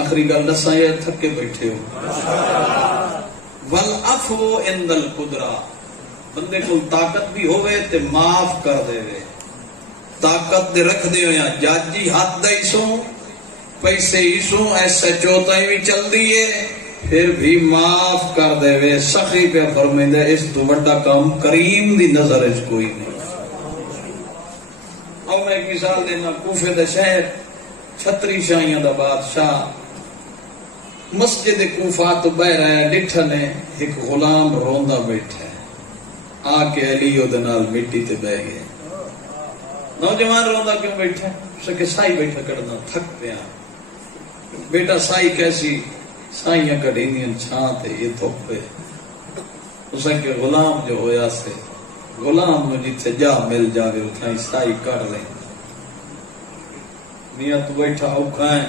آخری گل دساں یہ تھکے بیٹھے ہو والعفو عند القدرہ. بندے کو طاقت بھی ہوئے تے معاف کر دے وے. طاقت دے رکھ دے ہویا جاجی ہاتھ دائی سو پیسے ہی سو ایسے چوتائی بھی چل دیئے پھر بھی معاف کر دے وے. سخی پہ فرمیندے اس تو بڑا کام کریم دی نظر اس کوئی نہیں. اور میں ایک مثال دینا کوفے دا شہر چھتری شاہیاں دا بادشاہ مسجد کوفہ تو بہ رہا ہے. ڈٹھا نے ایک غلام روندا بیٹھا ہے آ کے علی او دے نال مٹی تے بہ گئے. نوجوان روندا کیوں بیٹھا ہے؟ اس کہ سائی بیٹھا کڑنا تھک پیا. بیٹا سائی کیسی سائیاں کڑیندیاں چھاں تے یہ دھوپ پہ. اس کہ غلام جو ہویا سے غلام نو جتھے جا مل جاوے اتھائی سائی کر لیں. میاں تو بیٹھا اوکھا ہے.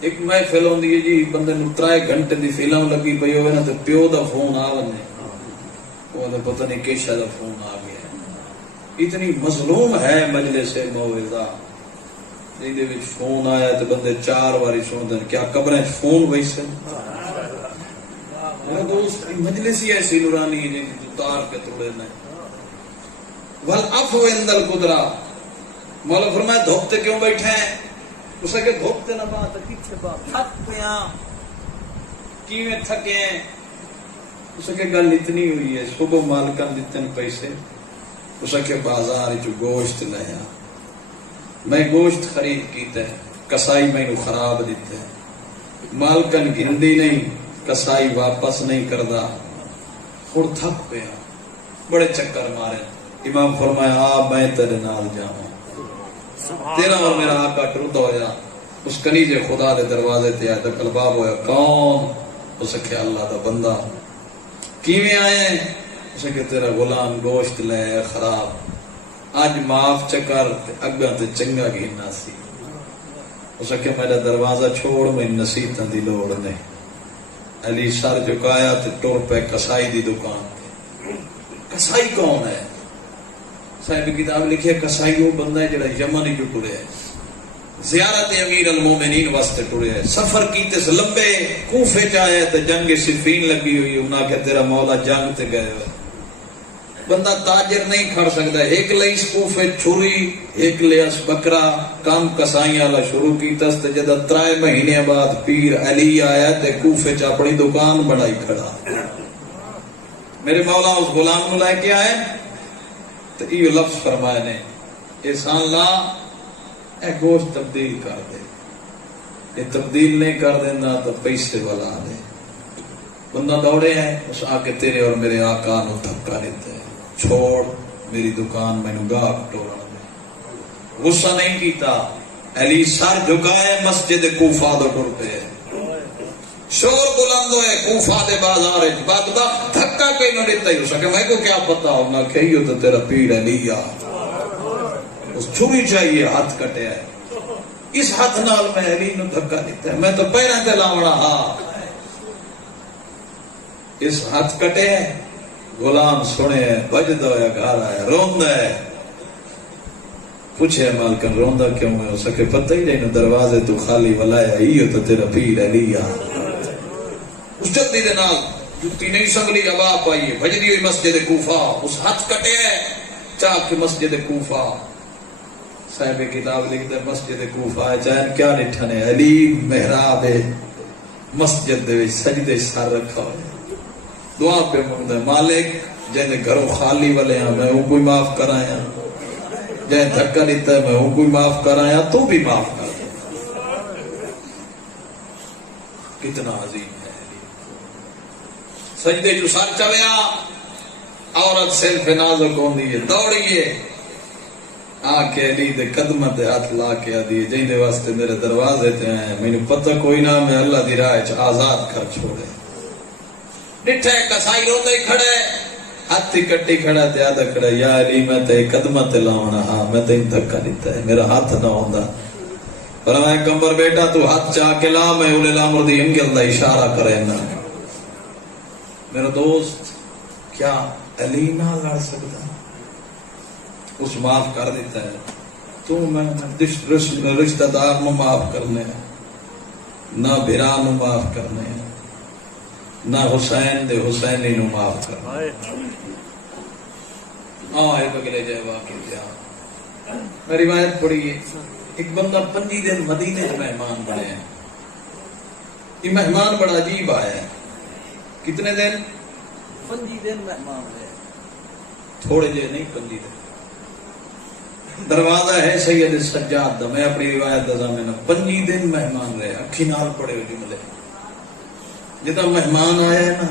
ایک محفل ہوندی ہے جی بندے نو 3 گھنٹے دی فلم لگی پئی ہوئے نا تے پیو دا فون آ ونے وہ تو پتہ نہیں کیسا دا فون آ گیا. اتنی مظلوم ہے مجلس موعظہ جے وچ فون آیا تے بندے 4 واری سن دین. کیا قبریں فون ویسے میرا دوست مجلس ہی ایسی نورانی ہے جن کی تار کے توڑے نے. والعفو عند القدرہ. مولا فرمایا دھوپتے کیوں بیٹھے ہیں؟ اسے کہ دھوپتے نہ بات کتھے بات تھک پیاں کیویں تھکے ہیں. اسے کہ گل اتنی ہوئی ہے صبح مالکان دیتن پیسے. اسے کہ بازار جو گوشت لیا میں گوشت خرید کیتا ہے کسائی میں نو خراب دیتا ہے. مالکان گھندی نہیں کسائی واپس نہیں کردا. اور تھک پیا بڑے چکر مارے. امام فرمایا آ میں تیرے نال جاواں. تیرا اور میرا آقا ٹرتا ہویا اس کنیجے خدا دے دروازے تے آیا دکل باب ہویا کون؟ اسے کہ اللہ دا بندہ. کیویں آئے؟ اسے کہ تیرا غلام گوشت لے خراب اج معاف چکر اگاں تے چنگا گھینا سی. اسے کہ میرا دروازہ چھوڑ میں نصیحتاں دی لوڑ نہیں. علی سر جھکایا تے ٹر پہ کسائی دی دکان تے. کسائی کون ہے؟ صاحب کتاب لکھے کسائی وہ بندہ ہے جڑا یمن جو ٹرے ہے زیارت امیر المومنین واسطے ٹرے ہے. سفر کیتے سے لمبے کوفے چاہے تے جنگ صفین لگی ہوئی. انہاں کہ تیرا مولا جنگ تے گئے ہوئے بندہ تاجر نہیں کھڑ سکتا. ایک لئی کوفے چھری ایک لیاس بکرا کام کسائی والا شروع کیتا تے جدا 3 مہینے بعد پیر علی آیا تے کوفے چ اپنی دکان بنائی کھڑا. میرے مولا اس غلام نو لے کے آئے تے یہ لفظ فرمائے نے احسان لا اے گوشت تبدیل کر دے. یہ تبدیل نہیں کر دینا تو پیسے والا دے. بندہ دوڑے ہیں اس آ کے تیرے اور میرے آقا نو دھکا دیتے ہیں چھوڑ میری دکان میں گاہک ٹورن دے. غصہ نہیں کیتا. علی سر جھکائے مسجد کوفہ دو ٹر پہ شور بلند ہوئے کوفہ دے بازار بدبخت دھکا کہیں نہ دیتا ہی ہو سکے. میں کو کیا پتا ہونا کہیو تو تیرا پیر علی آ اس چھری چاہیے ہاتھ کٹے ہے. اس ہاتھ نال میں علی نو دھکا دیتا ہے. میں تو پیروں تے لاونا ہاں اس ہاتھ کٹے ہے. غلام سنے بجدا ہوا گھر آیا روندا ہے. پوچھے مالکن روندا کیوں ہے؟ ہو سکے پتہ ہی نہیں دروازے تو خالی ولایا ایو تو تیرا پیر علی آ. اس جلدی دے نال جُتی نہیں سنگلی ابا پائیے بجدی ہوئی مسجد کوفہ. اس ہاتھ کٹے ہے چاہ کے مسجد کوفہ. صاحب کتاب لکھتے مسجد کوفہ چاہے کیا نٹھنے علی محراب مسجد دے سجدے سر رکھا ہوئے دعا پہ منگتا مالک جن گھروں خالی والے ہیں میں ہوں کوئی معاف کرایا جن دھکا دیتا ہے میں ہوں کوئی معاف کرایا تو بھی معاف کر دے. کتنا عظیم ہے سجدے جو سر چویا. عورت صرف نازک ہوندی ہے دوڑیے آ کے علی دے قدمہ تے ہاتھ لا کے آدھی جن دے واسطے میرے دروازے تے آئے میں نے پتہ کوئی نہ میں اللہ دی راہ چ آزاد کر چھوڑے. ڈٹھے کسائی روندے ہی کھڑے ہاتھی کٹی کھڑا تے آدھا کھڑا یا علی میں تے قدمہ تے لاونا ہاں میں تے دھکا دیتا ہے میرا ہاتھ نہ ہوندا. فرمایا کمبر بیٹا تو ہاتھ چاہ کے لا میں اولے الامر دی انگل دا اشارہ کرے نا. میرا دوست کیا علی نہ لڑ سکتا اس معاف کر دیتا ہے. تو میں رشتہ دار نو معاف کرنے نہ بھرا نو معاف کرنے نہ حسین دے حسینی نو معاف کرنے. آئے بگلے جائے واقعی کیا میں روایت پڑھی ہے. ایک بندہ 5 دن مدینے میں مہمان بنے ہیں. یہ مہمان بڑا عجیب آیا ہے. کتنے دن؟ 5 دن مہمان رہے. تھوڑے جے نہیں 5 دن. دروازہ ہے سید سجاد دا. میں اپنی روایت دا زمانہ 5 دن مہمان رہے. اکھی نال پڑے ہوئے جملے جدا مہمان آیا ہے نا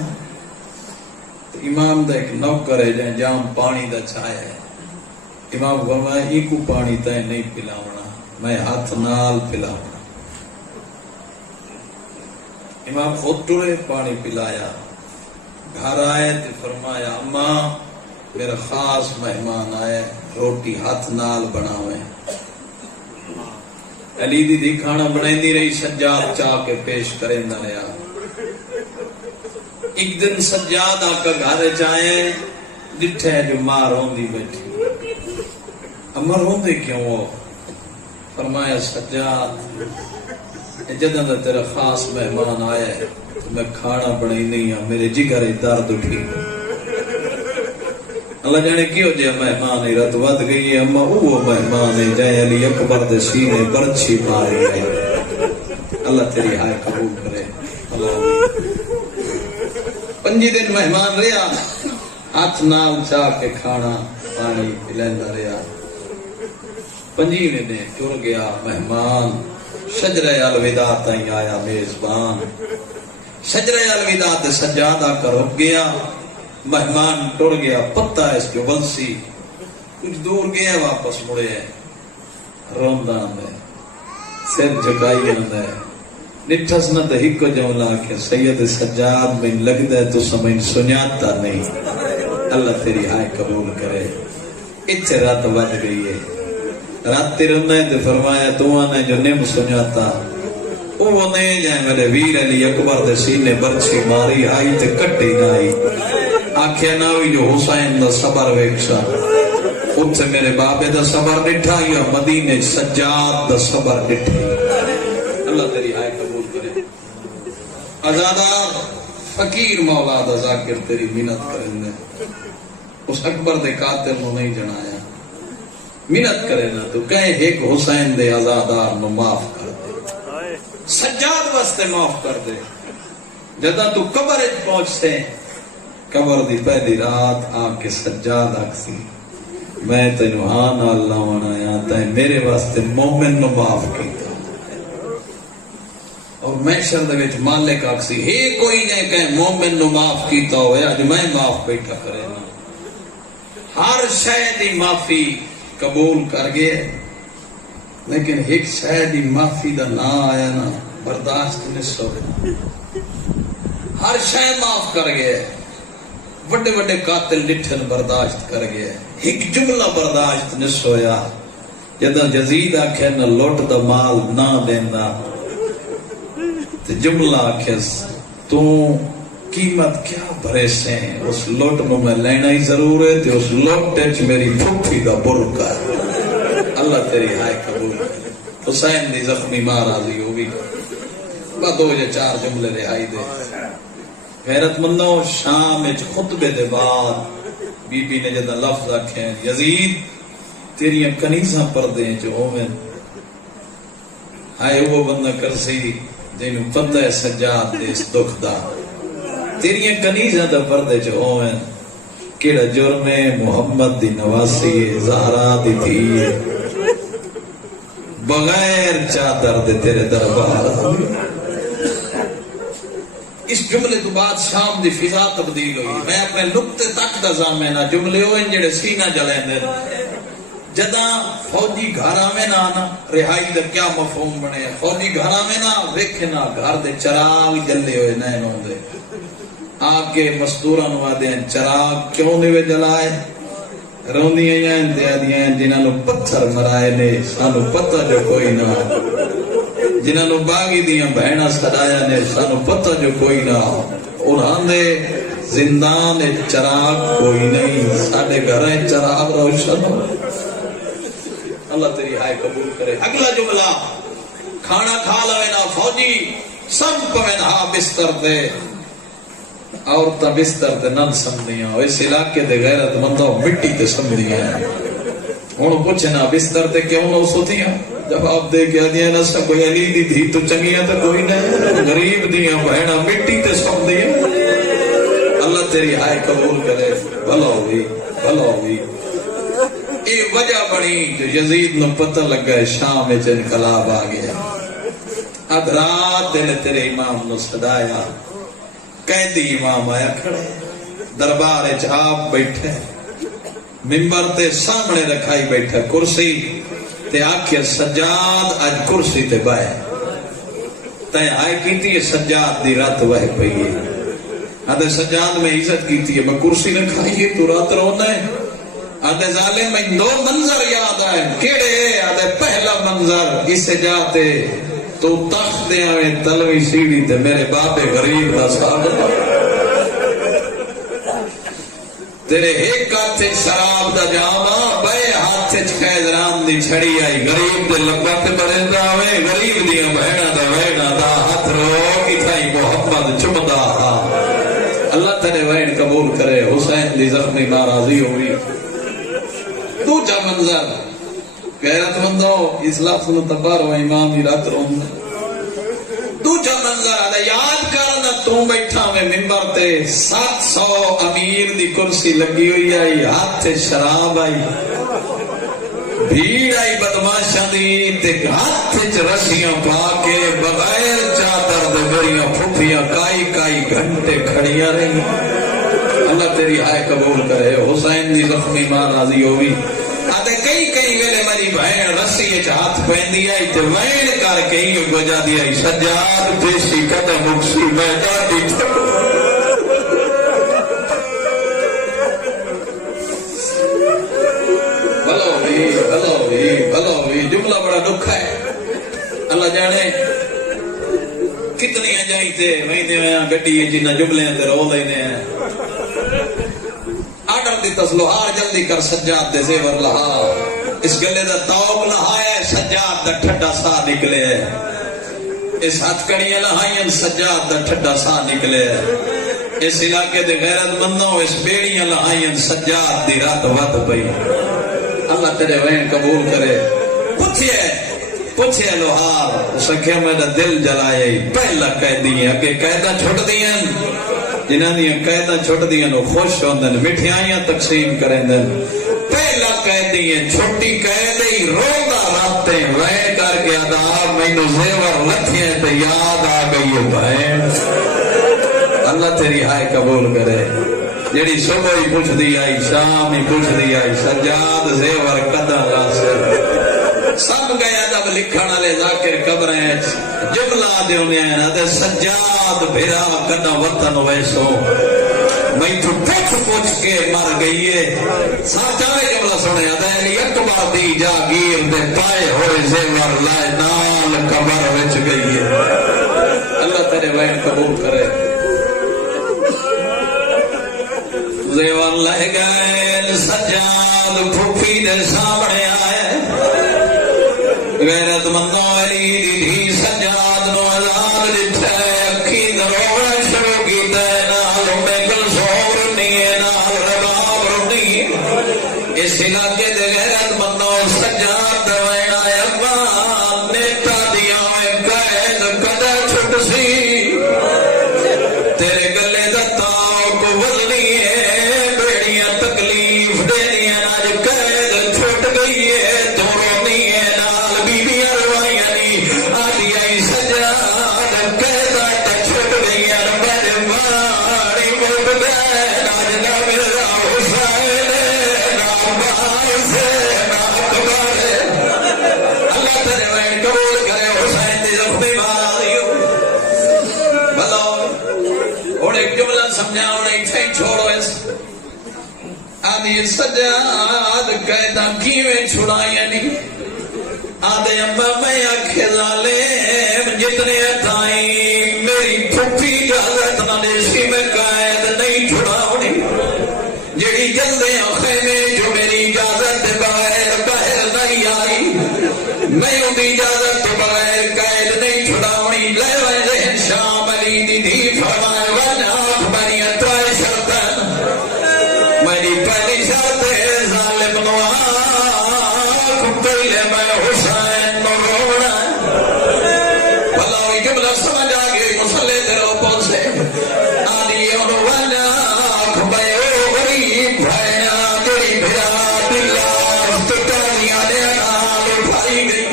تو امام دا ایک نوکر ہے جہاں جام پانی دا چھایا ہے. امام فرمایا ای کو پانی تے نہیں پلاونا میں ہاتھ نال پلاونا. امام خود ٹرے پانی پلایا. گھر آئے تو فرمایا اماں میرا خاص مہمان آئے روٹی ہاتھ نال بناوے. علی دی کھانا بنائی رہی سجاد چاہ کے پیش کریں نہ رہا. ایک دن سجاد آ کر گھر چاہے ڈٹھے جو ماں روندی بیٹھی. امر روندے کیوں ہو؟ فرمایا سجاد جدوں دا تیرا خاص مہمان آیا ہے میں کھانا بنائی نہیں ہوں میرے جگر درد اٹھی. اللہ جانے کیوں جے مہمان ہی رت ود گئی ہے. اما وہ مہمان ہے جائے علی اکبر دے سینے برچھی ماری ہے. اللہ تیری ہائے قبول کرے. اللہ 5 دن مہمان رہا ہاتھ نال چاہ کے کھانا پانی پلیندا رہا. 5ویں دن ٹر گیا مہمان. شجرہ الوداع تائیں آیا میزبان. شجرہ الوداع تے سجاد آ کر رک گیا. مہمان ٹر گیا پتہ اس جو بلسی کچھ دور گیا واپس مڑے روندا ہے سر جھکائی ہے. نٹھس نہ تے ہکو جملہ کہ سید سجاد میں لگدا ہے تو سمجھ سناتا نہیں. اللہ تیری ہائے قبول کرے. اتھے رات بج گئی ہے. رات تیرنا ہے تو فرمایا تو آنے جو نم سناتا وہ نہیں جائے میرے ویر علی اکبر دے سینے برچھی ماری آئی تے کٹی نہ آئی. آکھیا نہ ہوئی جو حسین دا صبر ویکسا اتھے میرے بابے دا صبر ڈٹھا یا مدینے سجاد دا صبر ڈٹھا. اللہ تیری ہائے قبول کرے. آزادار فقیر مولا دا ذاکر تیری منت کرنے اس اکبر دے قاتل نو نہیں جنایا منت کرے نا تو کہے ایک حسین دے آزادار نو معاف کر دے سجاد واسطے معاف کر دے جدہ تو قبر پہنچ سے قبر دی پہلی رات آ کے سجاد آکسی میں تینو ہاں نہ اللہ ونایا تے میرے واسطے مومن نو معاف کیتا اور محشر دے وچ مالک آکسی ہے کوئی نے کہ مومن نو معاف کیتا ہویا اج میں معاف بیٹھا کرے نا ہر شے دی معافی قبول کر گئے لیکن ایک شے دی معافی دا نہ آیا نا برداشت نہیں سو ہر شے معاف کر گئے بڑے بڑے قاتل ڈٹھن برداشت کر گئے ایک جملہ برداشت نہیں سویا جدہ جزید آکھے نہ لوٹ دا مال نہ دینا تو جملہ آکھے تو قیمت کیا بھرے سے اس لوٹ میں میں لینا ہی ضرور ہے تو اس لوٹ ٹیچ میری پھوپھی دا برکا اللہ تیری ہائے قبول کرے حسین دی زخمی ماں راضی ہوگی بعد ہو جائے 4 جملے رہائی دے غیرت مندوں شام اچ خطبے دے بعد بی بی نے جدہ لفظ رکھیں یزید تیریاں کنیزاں پردیں جو ہوئے ہائے وہ بندہ کرسی جنہوں پتہ ہے سجاد دے اس دکھ دا تیریاں کنیزاں دا پردے جو ہوئے کیڑا جرم محمد دی نواسی زہرا دی تھی بغیر چادر دے تیرے دربار اس جملے تو بعد شام دی فضا تبدیل ہوئی میں اپنے نقطے تک دا زامنہ جملے ہوئے جڑے سینہ جلیں دے جدہ فوجی گھرہ میں نہ آنا رہائی دا کیا مفہوم بنے فوجی گھرہ میں نہ ویکھنا گھر دے چراغ جلے ہوئے نین ہوں دے آکے مستورہ نوا دیں چراغ کیوں نہیں جلائے روندیاں یا انتیادیاں جنہاں نو پتھر مرائے نے سانو پتہ جو کوئی نہ جنہاں نو باغی دیاں بہنہ سڑایا نے سانو پتہ جو کوئی نہ انہاں دے زندان چراغ کوئی نہیں ساڑھے گھریں چراغ روشن ہو اللہ تیری ہائے قبول کرے اگلا جملہ کھانا کھا لینا فوجی سب پوینہا بستر دے عورتہ بستر تے نن سمدیاں اس علاقے دے غیرت مندہ مٹی تے سمدیاں انہوں پوچھنا بستر تے کیوں نہ سوتیاں جب آپ دے گیا دیا نا سا کوئی علی دی تھی تو چنگیاں تے کوئی نہیں غریب دیاں بہنا مٹی تے سمدیاں اللہ تیری ہائے قبول کرے بھلا ہوئی یہ وجہ بڑی جو یزید نو پتہ لگا ہے شام میں انقلاب آ گیا اب رات نے تیرے امام نو صدایا قیدی امام آیا کھڑے دربار آپ بیٹھے ممبر تے سامنے رکھائی بیٹھے کرسی تے آخر سجاد اج کرسی تے بائے تے آئے کیتی ہے سجاد دی رات وہ پئی ہے آدھے سجاد میں عزت کیتی ہے میں کرسی نہ کھائیے تو رات رونا ہے آدھے ظالم میں 2 منظر یاد آئے کیڑے آدھے پہلا منظر اس سے جاتے تو تخت دے آوے تلوی سیڑھی تے میرے باپ غریب دا ثابت تیرے ایک ہاتھ شراب دا جاما بے ہاتھ خیزران دی چھڑی آئی غریب دے لبت برندہ ہوئے غریب دی بہنا دا وینا دا ہاتھ رو کی تھائی محمد چمدہ اللہ تیرے وین قبول کرے حسین دی زخمی ناراضی ہوئی دوجا منظر غیرت مندو اس لفظ میں تبار و امام رات رون دوجا منظر آدھا یاد کرنا تو بیٹھا میں ممبر تے 700 امیر دی کرسی لگی ہوئی آئی ہاتھ شراب آئی بھیڑ آئی بدماشا دی تے ہاتھ رسیاں پا کے بغیر چادر دے بڑیاں پھوپیاں کائی گھنٹے کھڑیاں رہی اللہ تیری ہائے قبول کرے حسین دی زخمی ماں راضی ہوئی آدھے کئی ویلے میری بہن رسی ہاتھ پہندی آئی تے وین کر کئی وجہ دی آئی سجاد پیشی قدم مکسی میں جاتی بھلو بھی جملہ بڑا دکھ ہے اللہ جانے کتنی جائیں تے وہیں دے میں گڑی جنہ جملے ہیں تے رو لینے ہیں آڈر دی تسلوہار جلدی کر سجاد دے زیور لہا اس گلے دا تاؤب لہائے سجاد دا ٹھڈا سا نکلے اس ہاتھ کڑیاں لہائیں سجاد دا ٹھڈا سا نکلے اس علاقے دے غیرت مندوں اس بیڑیاں لہائیں سجاد دی رات ود پئی اللہ تیرے وین قبول کرے پوچھے لوہار سکھیا میرا دل جلائے پہلا قیدی ہیں اگے قیداں چھٹ دیاں جنہاں دیاں قیداں چھٹ دیاں نو خوش ہوندن مٹھائیاں تقسیم کریں پہلا قیدی ہیں چھوٹی قیدی روندہ راتیں وین کر کے ادا مینوں زیور لتھیاں تے یاد آ گئی بہن اللہ تیری ہائے قبول کرے جڑی صبح ہی پوچھ دی آئی شام ہی پوچھ دی آئی سجاد زیور قدر راسل سب گیا جب لکھن والے ذاکر قبریں جملہ دیونے ہیں نا سجاد بھرا کنا وطن ویسو میں تو پوچھ کے مر گئی ہے ساچا جملہ سنے علی اکبر دی جاگیر دے پائے ہوئے زیور لائے نال قبر وچ گئی ہے اللہ تیرے وین قبول کرے زیور لے گئے سجاد پھوپھی دے سامنے آئے غیرت مندوں علی دی سجاد نو آزاد دتا اکھی دروڑا شروع کیتا نال بیگل سور نہیں نال رباب رونی اس علاقے دے غیرت مندوں سجاد دوائنا ابا نیتا دیا قید کدا چھٹ سی تیرے گلے دا تاؤ کو ولنی ہے بیڑیاں تکلیف دینیاں آج قید چھٹ گئی ہے سجاد قیدہ کیویں چھڑائیں نہیں آدھے امبا میں آکھے ظالم جتنے اتائیں میری پھوپھی اجازت نہ دیسی میں قید نہیں چھڑاؤنی جڑی جلدے خیمے جو میری اجازت بغیر باہر نہیں آئی میں ان کی اجازت بغیر قید نہیں چھڑاؤنی لے وے شام علی دی دی فرمائے وجہ بنی اتوائے شرطن میری پہلی شرط ظالم پہلے میں حسین نو رونا بھلا جملہ سمجھ آ گئی مسلے دلوں پہنچے آدھی انہوں والا میں او غریب بھائینا تیری بھرا دلہ تکانیاں دے نال اٹھائی گئی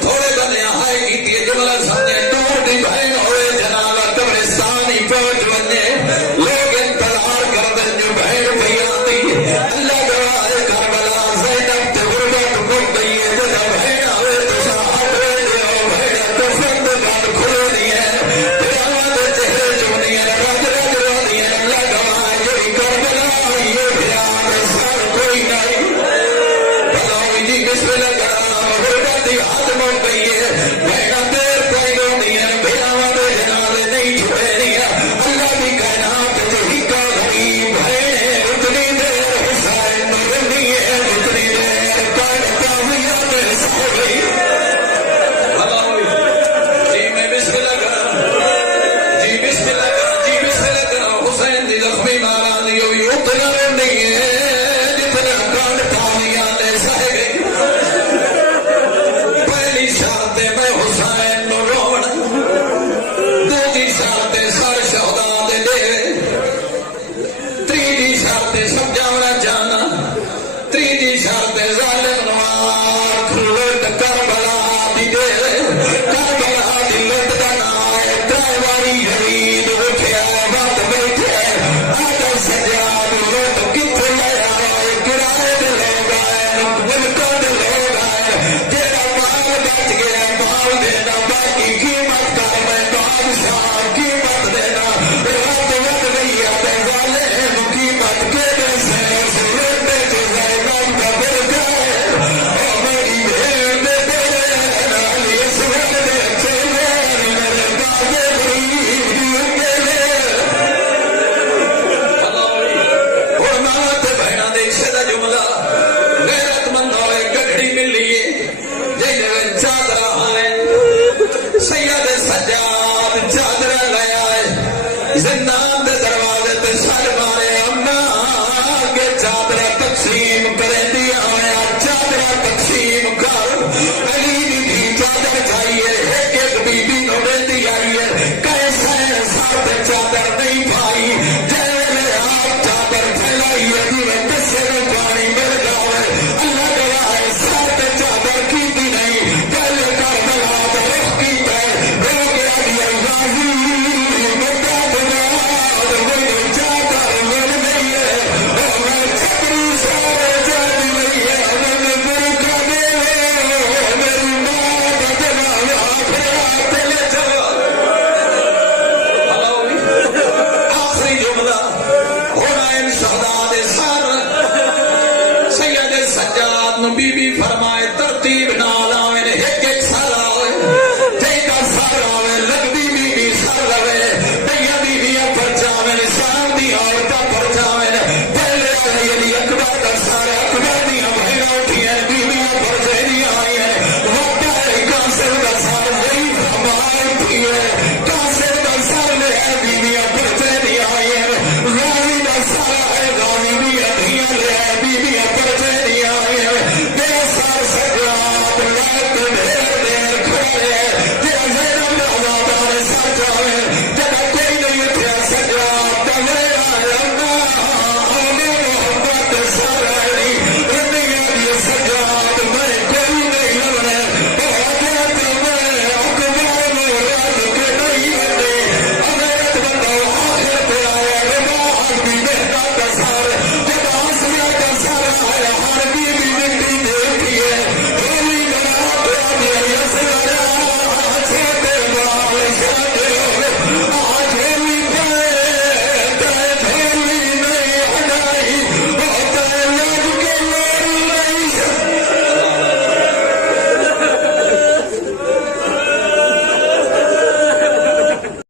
تھوڑے بنے آئے کی جملہ سمجھے دور دی بھائن ہوئے جناب قبرستانی پہنچ بنے لوگ انتظار کر دیں جو بھائن بھی آتی اللہ گواہ کربلا زینب تے غربت کھل گئی ہے جدا بھائن آوے تو شاہد ہوئے دیو بھائن تو فرد گان کھلو دیئے پھر آواد چہرے چونی ہے رج رج رو دیئے اللہ گواہ جوڑی کربلا یہ بھیان سر کوئی نہیں بھلاوی جی بسم اللہ کرا غربت دی آدم ہو گئی ہے بھائن دیر کوئی رو دیئے پھر آواد جنال نہیں چھوڑے دیا اللہ بھی کائنات تے ہی کا غریب ہے اتنی دیر حسین مرنی ہے اتنی دیر کائنتا ہوئی سو گئی بھلاوی جی میں بسم اللہ کرا جی بسم اللہ کرا جی بسم اللہ کرا حسین دی زخمی مارا دیو اتنا رنی ہے جتنا کائنتا ہوئی سہ گئی پہلی شرط میں حسین نو رونا دوسری شرط سر شہدا دے دے تیسری شرط سمجھانا جانا تیسری شرط ظالم نواز لٹ کربلا دی دے کربلا دی لٹ دا نائے تائیواری حرید اٹھیا بات بیٹھے آدھا سجاد لٹ کتنے چادر تقسیم کریں دیا آیا چادر تقسیم کر علی دی چادر چاہیے ایک بی بی نو دے آئیے کیسے ساتھ چادر نہیں پائی جیسے آپ چادر پھیلائیے جی دسے پانی مل جائے اللہ گواہ ساتھ چادر کی بھی نہیں گل کر بلا رخ کی ہے رو گیا دیا غازی مدد بعد وہ چادر مل گئی ہے میں چھتری سارے جان رہی ہے میں برکا دے میری ماں کا دلا پھیرا دل چلا آخری جملہ ہونا ان شہداء دے سر سید سجاد نو بی بی فرما